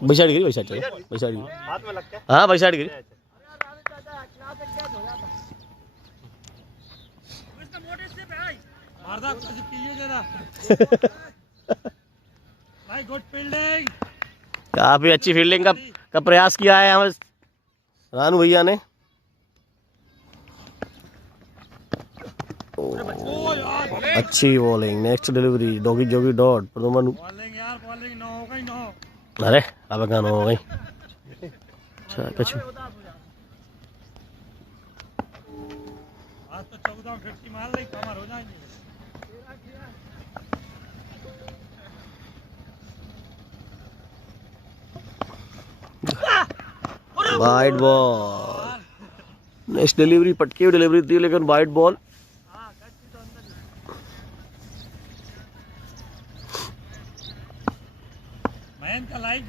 बैसाइड गिरी, बैसाइड गिरी। हाँ बैसाइड गिरी। काफी अच्छी फील्डिंग का प्रयास किया है हमें रानू भैया ने। अच्छी बॉलिंग, नेक्स्ट डिलीवरी, डॉगी जोगी डॉट प्रदुमन। अरे अब कहाँ हो गई। अच्छा कुछ आज तो 14-50 मार ले, कमर हो जाएंगे। वाइड बॉल, नेक्स्ट डिलीवरी पटकी डिलीवरी थी लेकिन वाइड बॉल। मैन का लाइक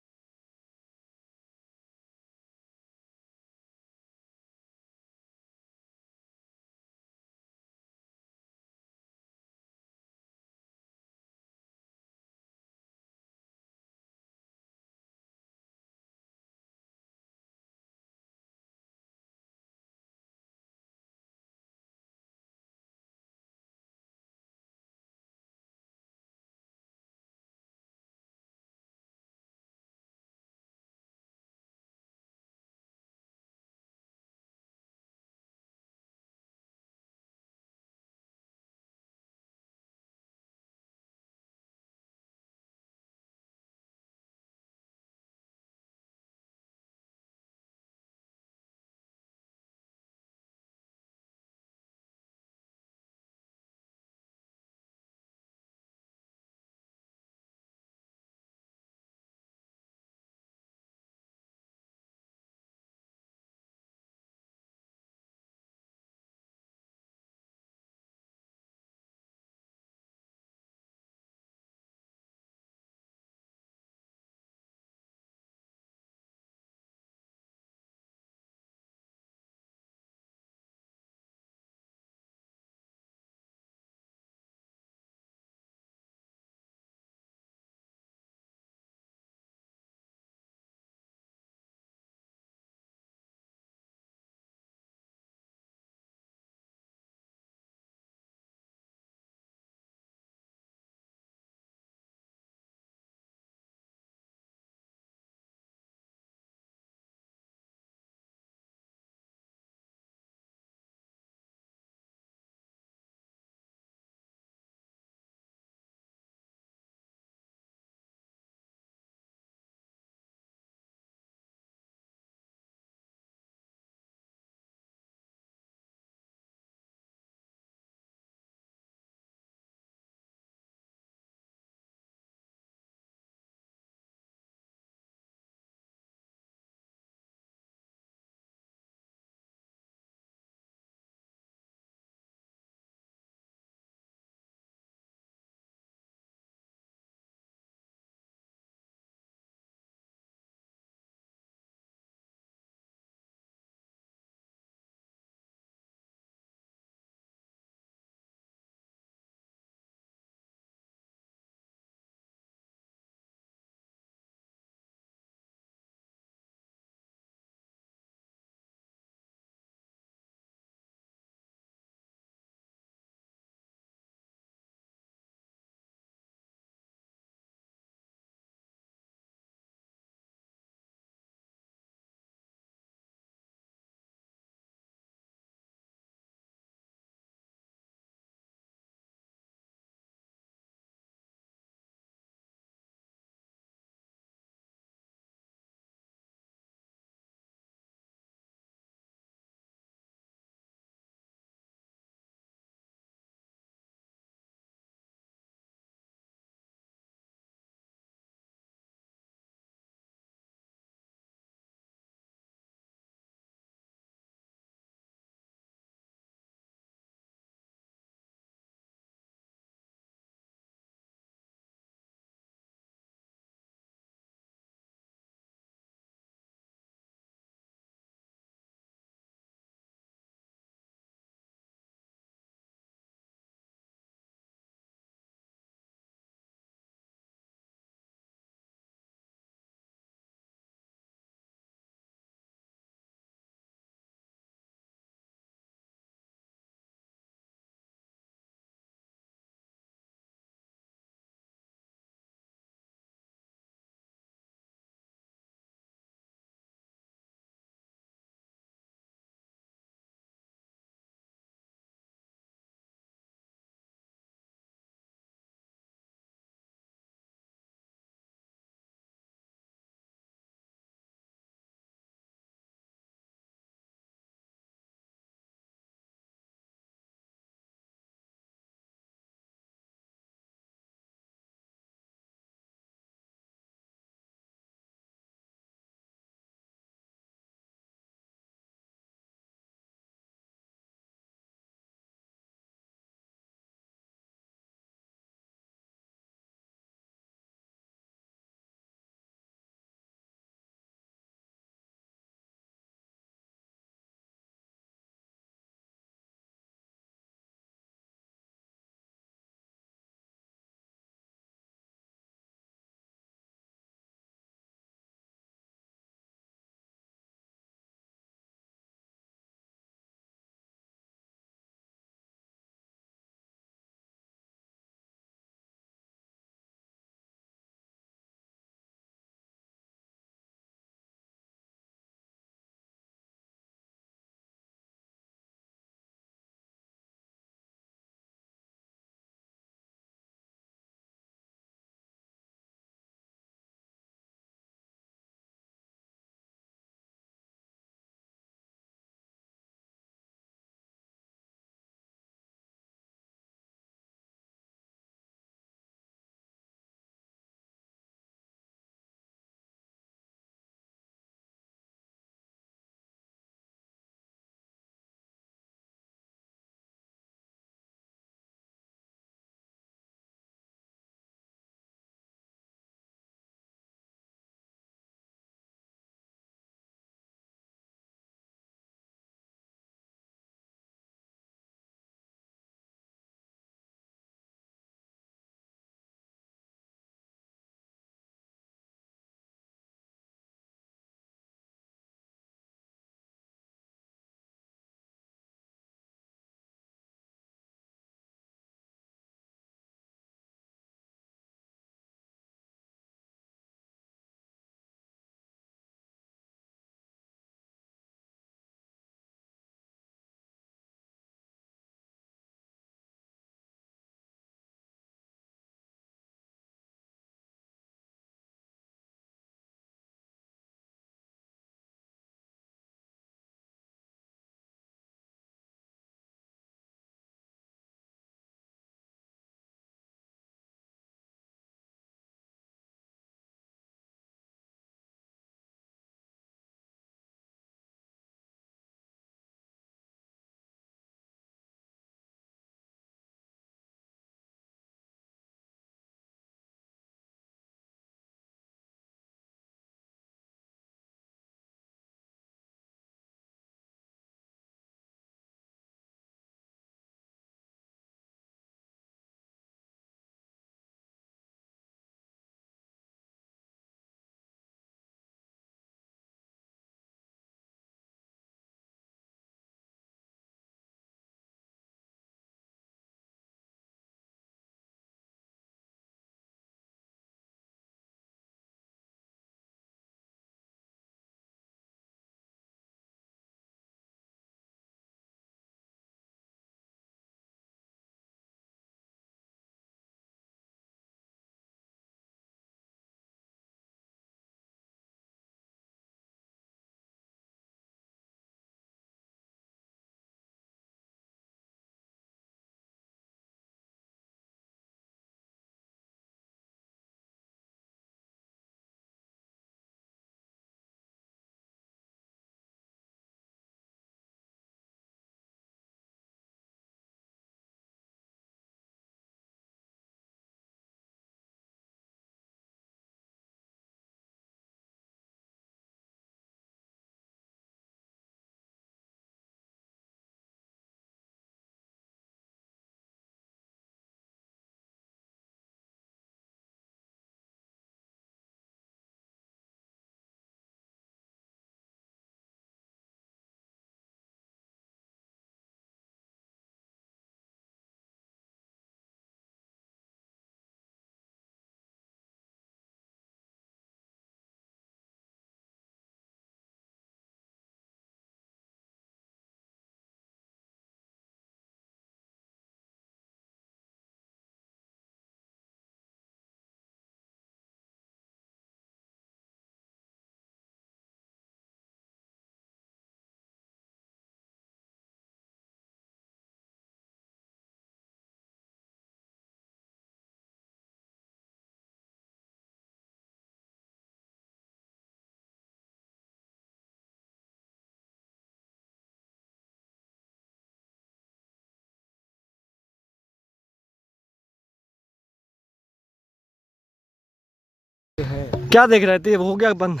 क्या देख रहे थे? हो गया बंद।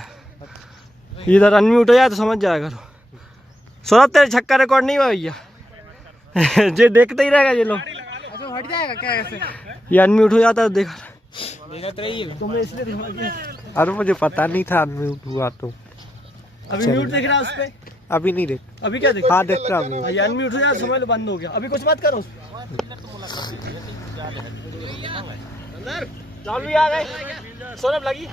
इधर अनम्यूट हो जाए तो समझ जाया करो। सौरभ तेरे छक्का रिकॉर्ड नहीं हुआ भैया। ये देखते ही रहेगा ये लोग। हट जाएगा क्या ऐसे? ये अनम्यूट हो जाता है तो देखा। तुमने इसलिए दिखा दिया। अरे मुझे पता नहीं था अनम्यूट हुआ तो। अभी म्यूट दिख रहा है उस पे? अभी नहीं देख। अभी क्या दिख? हाँ देख रहा हूँ। ये अनम्यूट हो जाए समझ लो बंद हो गया। अभी कुछ मत करो उस पे। चालू ही आ गए। सौरभ लगी।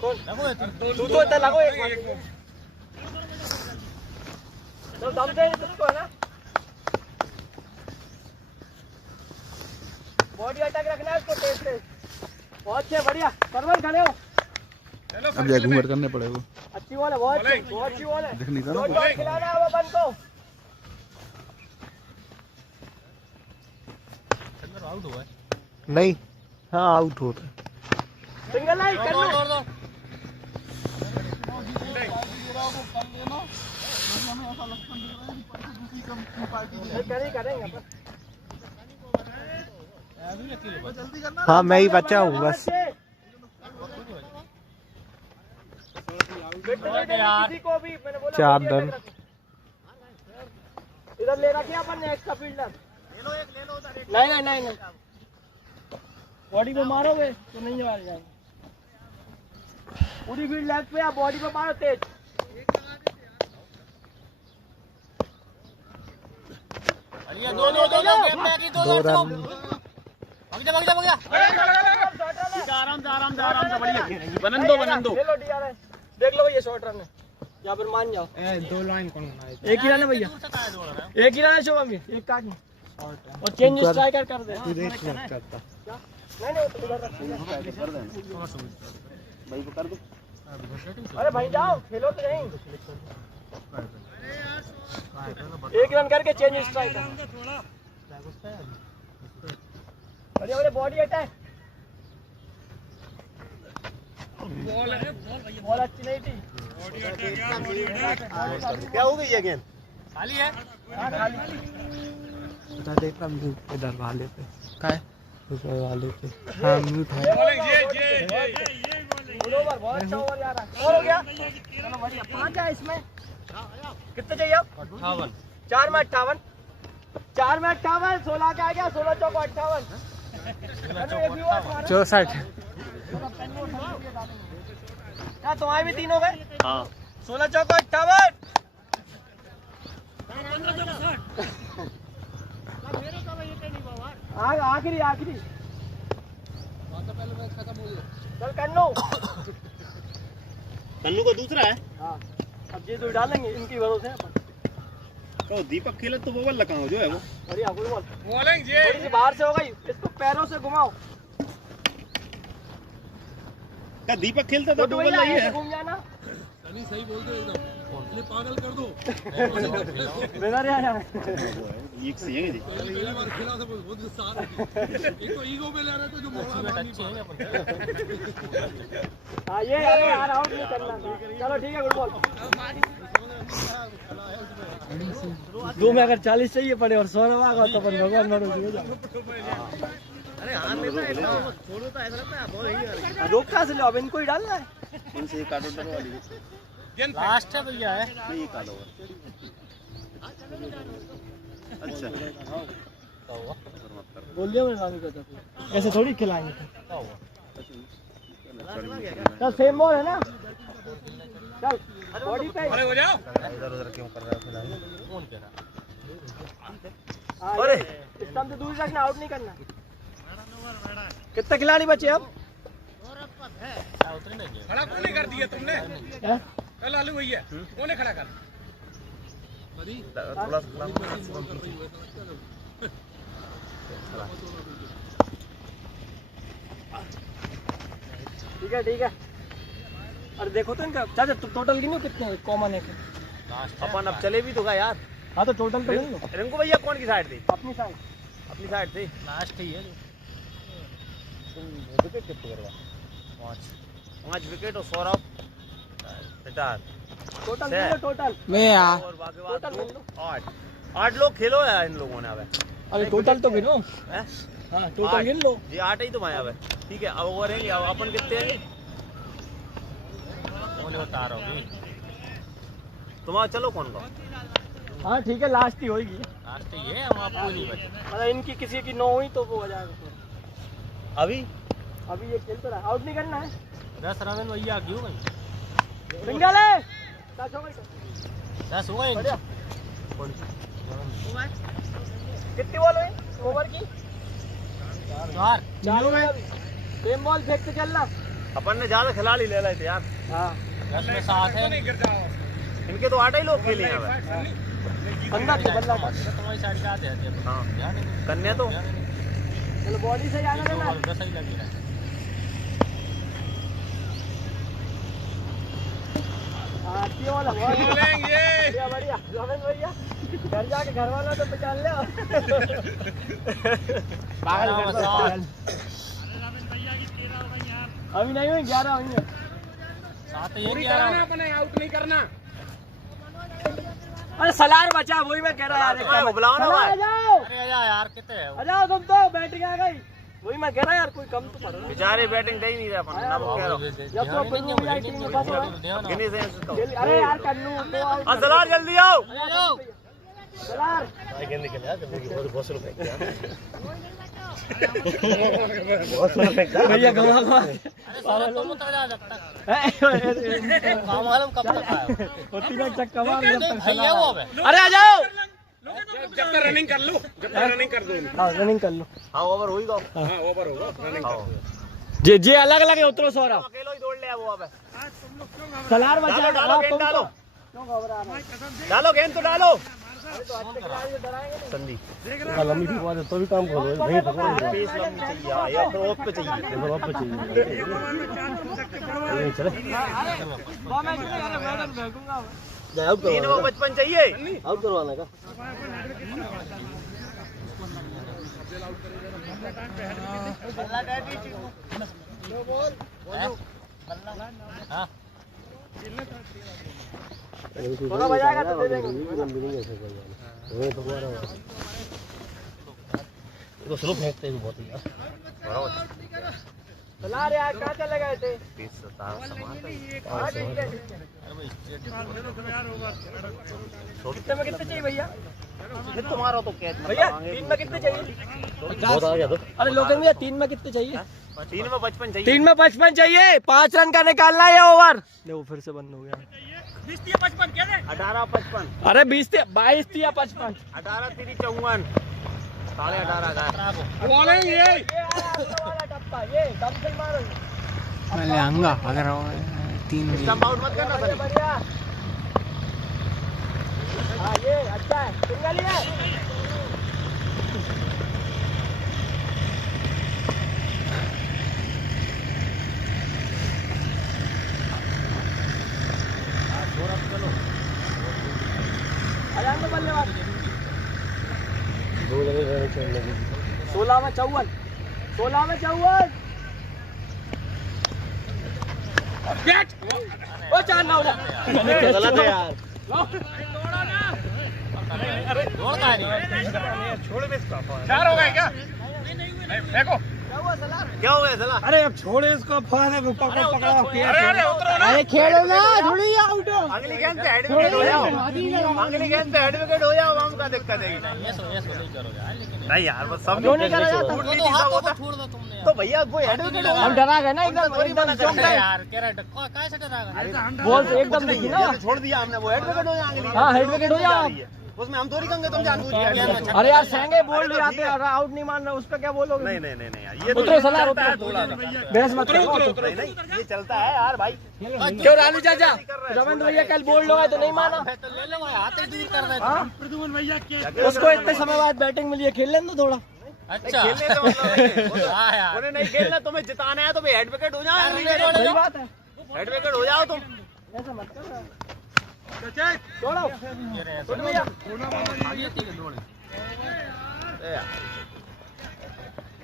कौन? तू तो इतना लगो एक बार। तो दम दे तुझको है ना। बॉडी अटैक रखना है इसको तेज से। बहुत अच्छे बढ़िया। करवल खड़े हो। अब जाके घूमर करने पड़ेगा। अच्छी बॉल है, बहुत अच्छी बॉल है। दिख नहीं था ना। दो शॉट खिलाना है वो बंद को। नहीं, हाँ आउट हो रहा। सिंगल लाइन कर लो। करेंगे हाँ मैं ही बचा हूँ बस। किसी को भी मैंने बोला 4 रन। इधर ले रखिए अपन नेक्स्ट का फील्डर। नहीं बॉडी पे मारोगे तो नहीं मार जाएंगे। पूरी फील्ड लेफ्ट पे या बॉडी पे मारो तेज। दो रन। बनन दो। देख लो भैया शॉर्ट रन है या फिर मान जाओ। 2 लाइन कौन बनाए? एक ही रन है भैया। एक ही रन है शुभम, एक काटना और चेंज स्ट्राइकर कर दे। नहीं उधर रखिए भाई को कर दो। अरे भाई जाओ खेलो तो नहीं। एक रन करके चेंज स्ट्राइकर। बढ़िया बॉडी अटैक। बॉल अच्छी नहीं थी। क्या हो गई ये गेम? खाली है। हाँ खाली। देख रहा म्यूट इधर वाले पे। क्या है? उस वाले पे। हाँ म्यूट है। ओवर बहुत अच्छा ओवर जा रहा है। और हो गया। चलो बढ़िया। 5 है इसमें। कितने चाहिए अब? 58। 4 में 58। 4 में 58। 16 का आ गया। 16 चौको 58। 64। क्या तुम्हारे भी 3 हो गए? हाँ। 16 चौको 58। आखिरी चल कन्नू का दूसरा है। हाँ अब ये तो डालेंगे इनकी भरोसे तो दीपक खेले तो वो बल्ला कहाँ जो है वो बढ़िया थोड़ी सी बाहर से हो गई। इसको पैरों से घुमाओ। क्या दीपक खेलता तो बल्ला ये है। घूम जाना सही बोल दो एकदम। ये पागल कर दो। बेदार एक से जी पहली बार खेला था बहुत गुस्सा आ रहा था। एक तो ईगो में ले रहा था जो मोड़ा मारनी पड़ा। हां ये अरे यार आउट नहीं करना। चलो ठीक है गुड बॉल। 2 में अगर 40 चाहिए पड़े और 100 रवा का तो अपन भगवान भरोसे हो जाओ। अरे हां लेना है छोड़ो तो ऐसा लगता है बहुत यही रोक कहां से लो? अब इनको ही डालना है। कौन से काटो डर वाली लास्ट है भैया है। नहीं काटो अच्छा बोल दिया मैंने रानू कहता था ऐसे थोड़ी खिलाएंगे। चल सेम बॉल है ना। चल बॉडी पे अरे हो जाओ। इधर उधर क्यों कर रहा है खिलाड़ी? कौन कह रहा? अरे इस टाइम से दूर रखना, आउट नहीं करना। कितने खिलाड़ी बचे अब? खड़ा क्यों नहीं कर दिया तुमने? कल आलू भैया कौन खड़ा कर? थोड़ा ठीक है। अरे देखो तो इनका चाचा टोटल गिनो कितने कॉमन है। अपन अब चले भी तो गए यार। हाँ तो टोटल तो गिन लो। रिंकू भैया कौन की साइड थी? अपनी साइड थी। लास्ट ही है विकेट कितने कर रहा? 5 विकेट और सौरभ 50। टोटल मैं यार टोटल 8 लोग खेलो है इन लोगों ने। अब अरे टोटल तो गिनो। हाँ टोटल गिन लो। ये 8 ही तो आया है। ठीक है, अब ओवर है, अब अपन कितने हैं? बता रहा हूँ तुम्हारा, चलो कौन का? हाँ ठीक है, लास्ट ही होगी। लास्ट ही है, हम आपको नहीं बचे। मतलब इनकी किसी की 9 हुई तो वो हो जाएगा। अभी ये खेल तो रहा, आउट नहीं करना है। 10 रन भैया क्यों भाई? सिंगल है 10 हुआ है। कितनी बॉल हुई ओवर की? 4 सेम बॉल फेंक के चलना। अपन ने ज्यादा खिलाड़ी ले लाए थे यार। हाँ 10 में 7 है, इनके तो 8 ही लोग खेले हैं। बंदा थे, बंदा था। तुम्हारी साइड का आते हैं। हाँ कन्या तो चलो बॉल ही से जाना देना। 10 ही लगी है। हाँ अच्छी बॉल है, बढ़िया बढ़िया रमेश भैया। घर जाके घर वालों तो पहचान ले। पागल अभी नहीं हुई, 11 हुई है। 7 ही 11 अपने आउट नहीं करना। अरे सलार बचा, वही मैं कह रहा यार। बुलाओ ना भाई। जाओ अरे यार कितने आ जाओ तुम तो, बैटिंग आ गई। वही मैं कह रहा यार, कोई कम तो करो। बेचारे बैटिंग दे ही नहीं रहे अपन। ना वो कह रहा हूं जब तो फिर वो यार टीम में फंस गए। गिनी से इसको। अरे यार कन्नू तो आउट। सलार जल्दी आओ। सलार भैया घुमा घुमा। मालूम कब तक आया? चक्का मार जब तक भैया वो है। अरे आ जाओ, जब तक रनिंग कर लो, जब तक रनिंग कर दो। हाँ रनिंग कर लो। हाँ ओवर हुई तो हाँ ओवर होगा, रनिंग कर। जे अलग अलग है, उतरो सौरभ। अकेलो ही दौड़ ले वो अब। सलार बचा। डालो गेंद डालो। क्यों घबरा रहा है? डालो गेंद तो डालो। लंबी ठीक बात है, तो भी काम करो नहीं तो पेस लंबी चाहिए। हाँ ये तो ऑफ पे चाहिए। ऑफ पे चाहिए। नहीं चले आउट 355 चाहिए। आउट करवाना का। हाँ थोड़ा बजाएगा तो दे देंगे। इसको स्लो फेंकते हैं बहुत ही यार। सलार यार कहाँ चले गए थे? कितने में कितने चाहिए भैया? तुम्हारा तो क्या भैया 3 में कितने चाहिए? अरे लोगन भैया 3 में कितने चाहिए? 3 में 55 चाहिए। 3 में 55 चाहिए। 5 रन का निकालना है ओवर। देखो फिर से बंद हो गया। 20 या 55 क्या है? 18 55। अरे 20 22 या 55। 18 3 54 18.5 का बॉल है ये। टप्पा ये दम से मारो। पहले आऊंगा अगर 3 स्टंप आउट मत करना सर। बढ़िया। हाँ ये अच्छा है, सिंगल ही है। अजान तो बल्लेबाज 16 में 54। 16 में 54। ओ 4 ना हो जा। गलत है यार। छोड़ दे इसको। 4 हो गए क्या? देखो क्या हो गया सला? अरे अब छोड़े इसको, फाने को पकड़ा अरे उतरो ना। अरे खेलो ना, थोड़ी आउट। अगली गेंद पे हेड विकेट हो जाओ। अगली गेंद पे हेड विकेट हो जाओ, हम का दिक्कत है? नहीं यार बस सब क्यों नहीं करा जाता? तो भैया वो हेड विकेट हो हम डरा गए ना एकदम चौंक गए। यार कह रहा काय से डरा बॉल से एकदम दिखी ना। छोड़ दिया हमने, वो हेड विकेट हो जाएंगे। हाँ हेड विकेट हो जाओ। उसमें हम थोड़ी कहेंगे तुम जानबूझ के। अरे यार सहंगे बोल रहे आते हैं, आउट नहीं मान रहे, उस पर क्या बोलोगे? नहीं नहीं नहीं यार, ये तो उतरो सलार, चलता है उतरो। थोड़ा। बहस मत करो। नहीं नहीं ये चलता है यार भाई। क्यों रानू चाचा, रविंद्र भैया कल बोल लो तो नहीं माना। ले लो हाथ ही दूर कर दे। प्रद्युमन भैया के उसको इतने समय बाद बैटिंग मिली है, खेल लें तो थोड़ा। अच्छा खेलने का मतलब हां यार, उन्हें नहीं खेलना, तुम्हें जिताना है तो भाई हेड विकेट हो जाओ। सही बात है, हेड विकेट हो जाओ तुम। ऐसा मत करो। छोड़ो छोड़ भैया।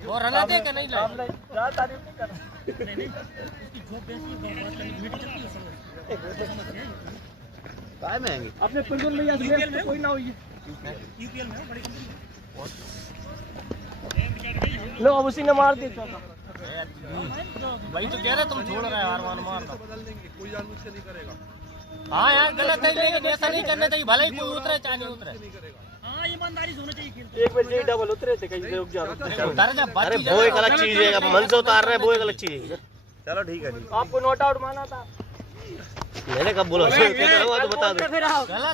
वो रन आते कि नहीं लाए? ज्यादा तारीफ नहीं कर। काय में आएंगे अपने प्रद्युमन भैया से कोई ना हुई। यूपीएल में बड़ी कंपनी लो अब उसी ने मार दिया चौका। वही तो कह रहे तुम छोड़ रहे हो हार मार दो। हाँ यार गलत है, लेकिन ऐसा नहीं करना चाहिए, भले ही कोई उतरे चाहे नहीं उतरे। हाँ ईमानदारी से होना चाहिए खेल। एक बजे डबल उतरे थे, कहीं से रुक जा। अरे वो एक अलग चीज है, अब मन से उतार रहे वो एक अलग चीज है। चलो ठीक है जी। आपको नॉट आउट माना था। मैंने कब बोला? तो बता दो।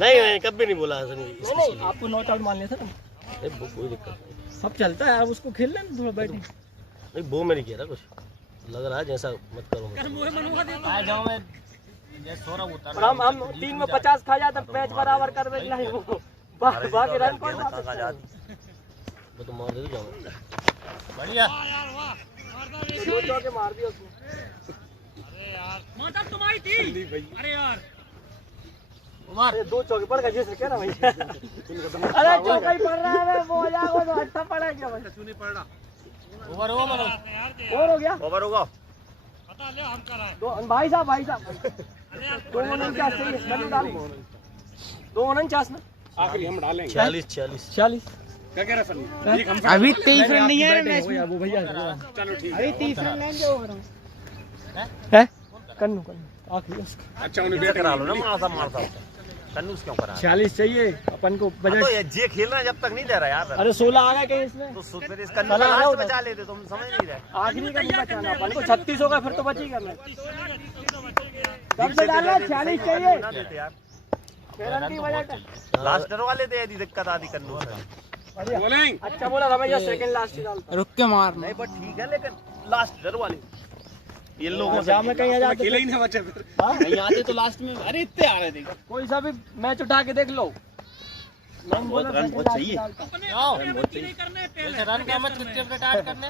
नहीं कब भी नहीं बोला। नहीं आपको नॉट आउट मान लिया था ना। कोई दिक्कत नहीं, सब चलता है, अब उसको खेल लेना थोड़ा बैटिंग। नहीं वो मैं नहीं कह रहा, कुछ लग रहा है जैसा मत करो। आ जाओ मैं सौरभ उतर। हम 3 में 50 खा जाते, मैच बराबर कर देना है वो। बाकी रन कौन वो तो मार दे जाओ। बढ़िया दो चौके मार दिया उसने। माता तुम्हारी थी। अरे यार अरे 2 चौके पड़ गए जैसे कह रहा भाई। अरे चौका ही पड़ रहा है, वो हो जाएगा तो अच्छा पड़ा क्या भाई? ओवर हो मनो, और हो गया, ओवर होगा। पता ले हम करा। भाई साहब 2 49 सही है, मैंने डाल 249 ना आखिरी हम डालेंगे 46 क्या कह रहे सर? अभी 23 रन नहीं है मैच में। वो भैया चलो ठीक अभी 30 रन लेंगे ओवर में। है कन्नू आखिरी उसका। अच्छा उन्हें बैट करा लो ना, मारता कन्नूस क्यों करा? 46 चाहिए अपन को बजट। तो ये जे खेलना है जब तक नहीं दे रहा यार। अरे 16 आ गया कहीं इसमें, तो फिर इस कन्नू का लास्ट बचा लेते, तुम समझ नहीं रहे। आखिरी का नहीं बचाना अपन को। 36 होगा फिर तो बचेगा मैं। कब से डालना? 46 चाहिए यार, की बजट है। लास्ट डरवा लेते यदि दिक्कत आती कन्नू से। बोलेंगे। अच्छा बोला रमेश, सेकंड लास्ट ही डालता। रुक के मार। नहीं बट ठीक है, लेकिन लास्ट डरवा ले। ये लोगों जहाँ में कहीं आ जाते खेले ही नहीं बचे फिर। नहीं आते तो लास्ट में। अरे इतने आ रहे थे, कोई सा भी मैच उठा के देख लो। रन बहुत चाहिए। नहीं करने पहले रन का मैच रिटायर करने।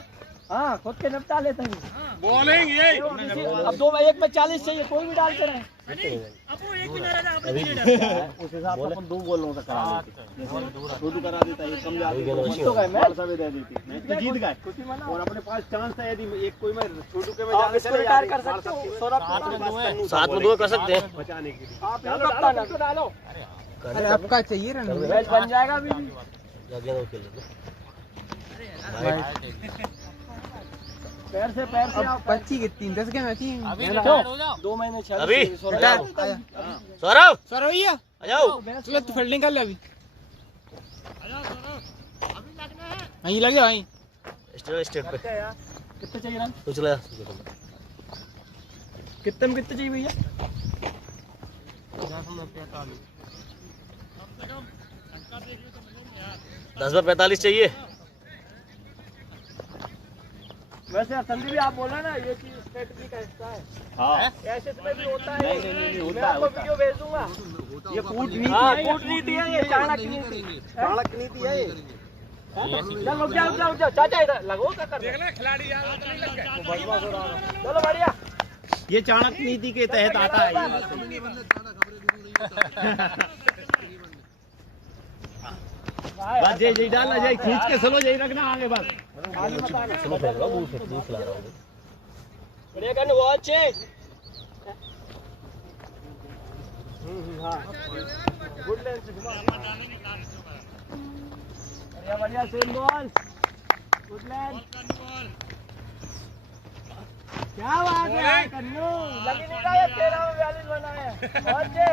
हाँ खुद के निपटा लेते हैं। बोलेंगे ये अब 2 में 1 में 40 चाहिए, कोई भी डालते रहे। अब वो एक भी ना रहा, आपने नहीं उस हिसाब से अपन 2 बॉलों से करा लेते। छोटू करा देता है, कम जाती है तो गए मैच सब दे देती मैच तो जीत गए। और अपने पास चांस है, यदि एक कोई में छोटू के में आप इसको रिटायर कर सकते हो। सौरभ साथ में 2 कर सकते हैं। बचाने के लिए। आप कप्तान डालो, अरे आपका चाहिए रन। मैच बन जाएगा अभी। पैर से अब 25 के 3 10 के मैच ही। 2 महीने 6 अभी सौरभ सौरभ भैया आ जाओ। चलो तो फील्डिंग कर ले अभी। वहीं लग जा वहीं। स्टेट पे कितने चाहिए रन? कुछ ले कितने में कितने चाहिए भैया? 10 में 45 चाहिए। वैसे संदीप भी आप बोला ना, ये चीज स्ट्रेटजी का हिस्सा है। हाँ ऐसे में भी होता है। नहीं, होता मैं आपको है। वीडियो भेज दूंगा। ये कूटनीति हाँ है, कूटनीति है, ये चाणक्य नीति। चाणक्य नीति है ये। चल रुक जाओ चाचा, इधर लगो क्या कर रहे हो? चलो बढ़िया। ये चाणक्य नीति के तहत आता है। बस जय डालना, जय खींच के चलो, जय रखना आगे बस। बढ़िया करने बहुत अच्छे। गुड लेंस से घुमा। बढ़िया स्विंग बॉल, गुड लेंस। क्या बात है कन्नू, लगी नहीं रहा है 13 में 42 बनाया। बहुत अच्छे।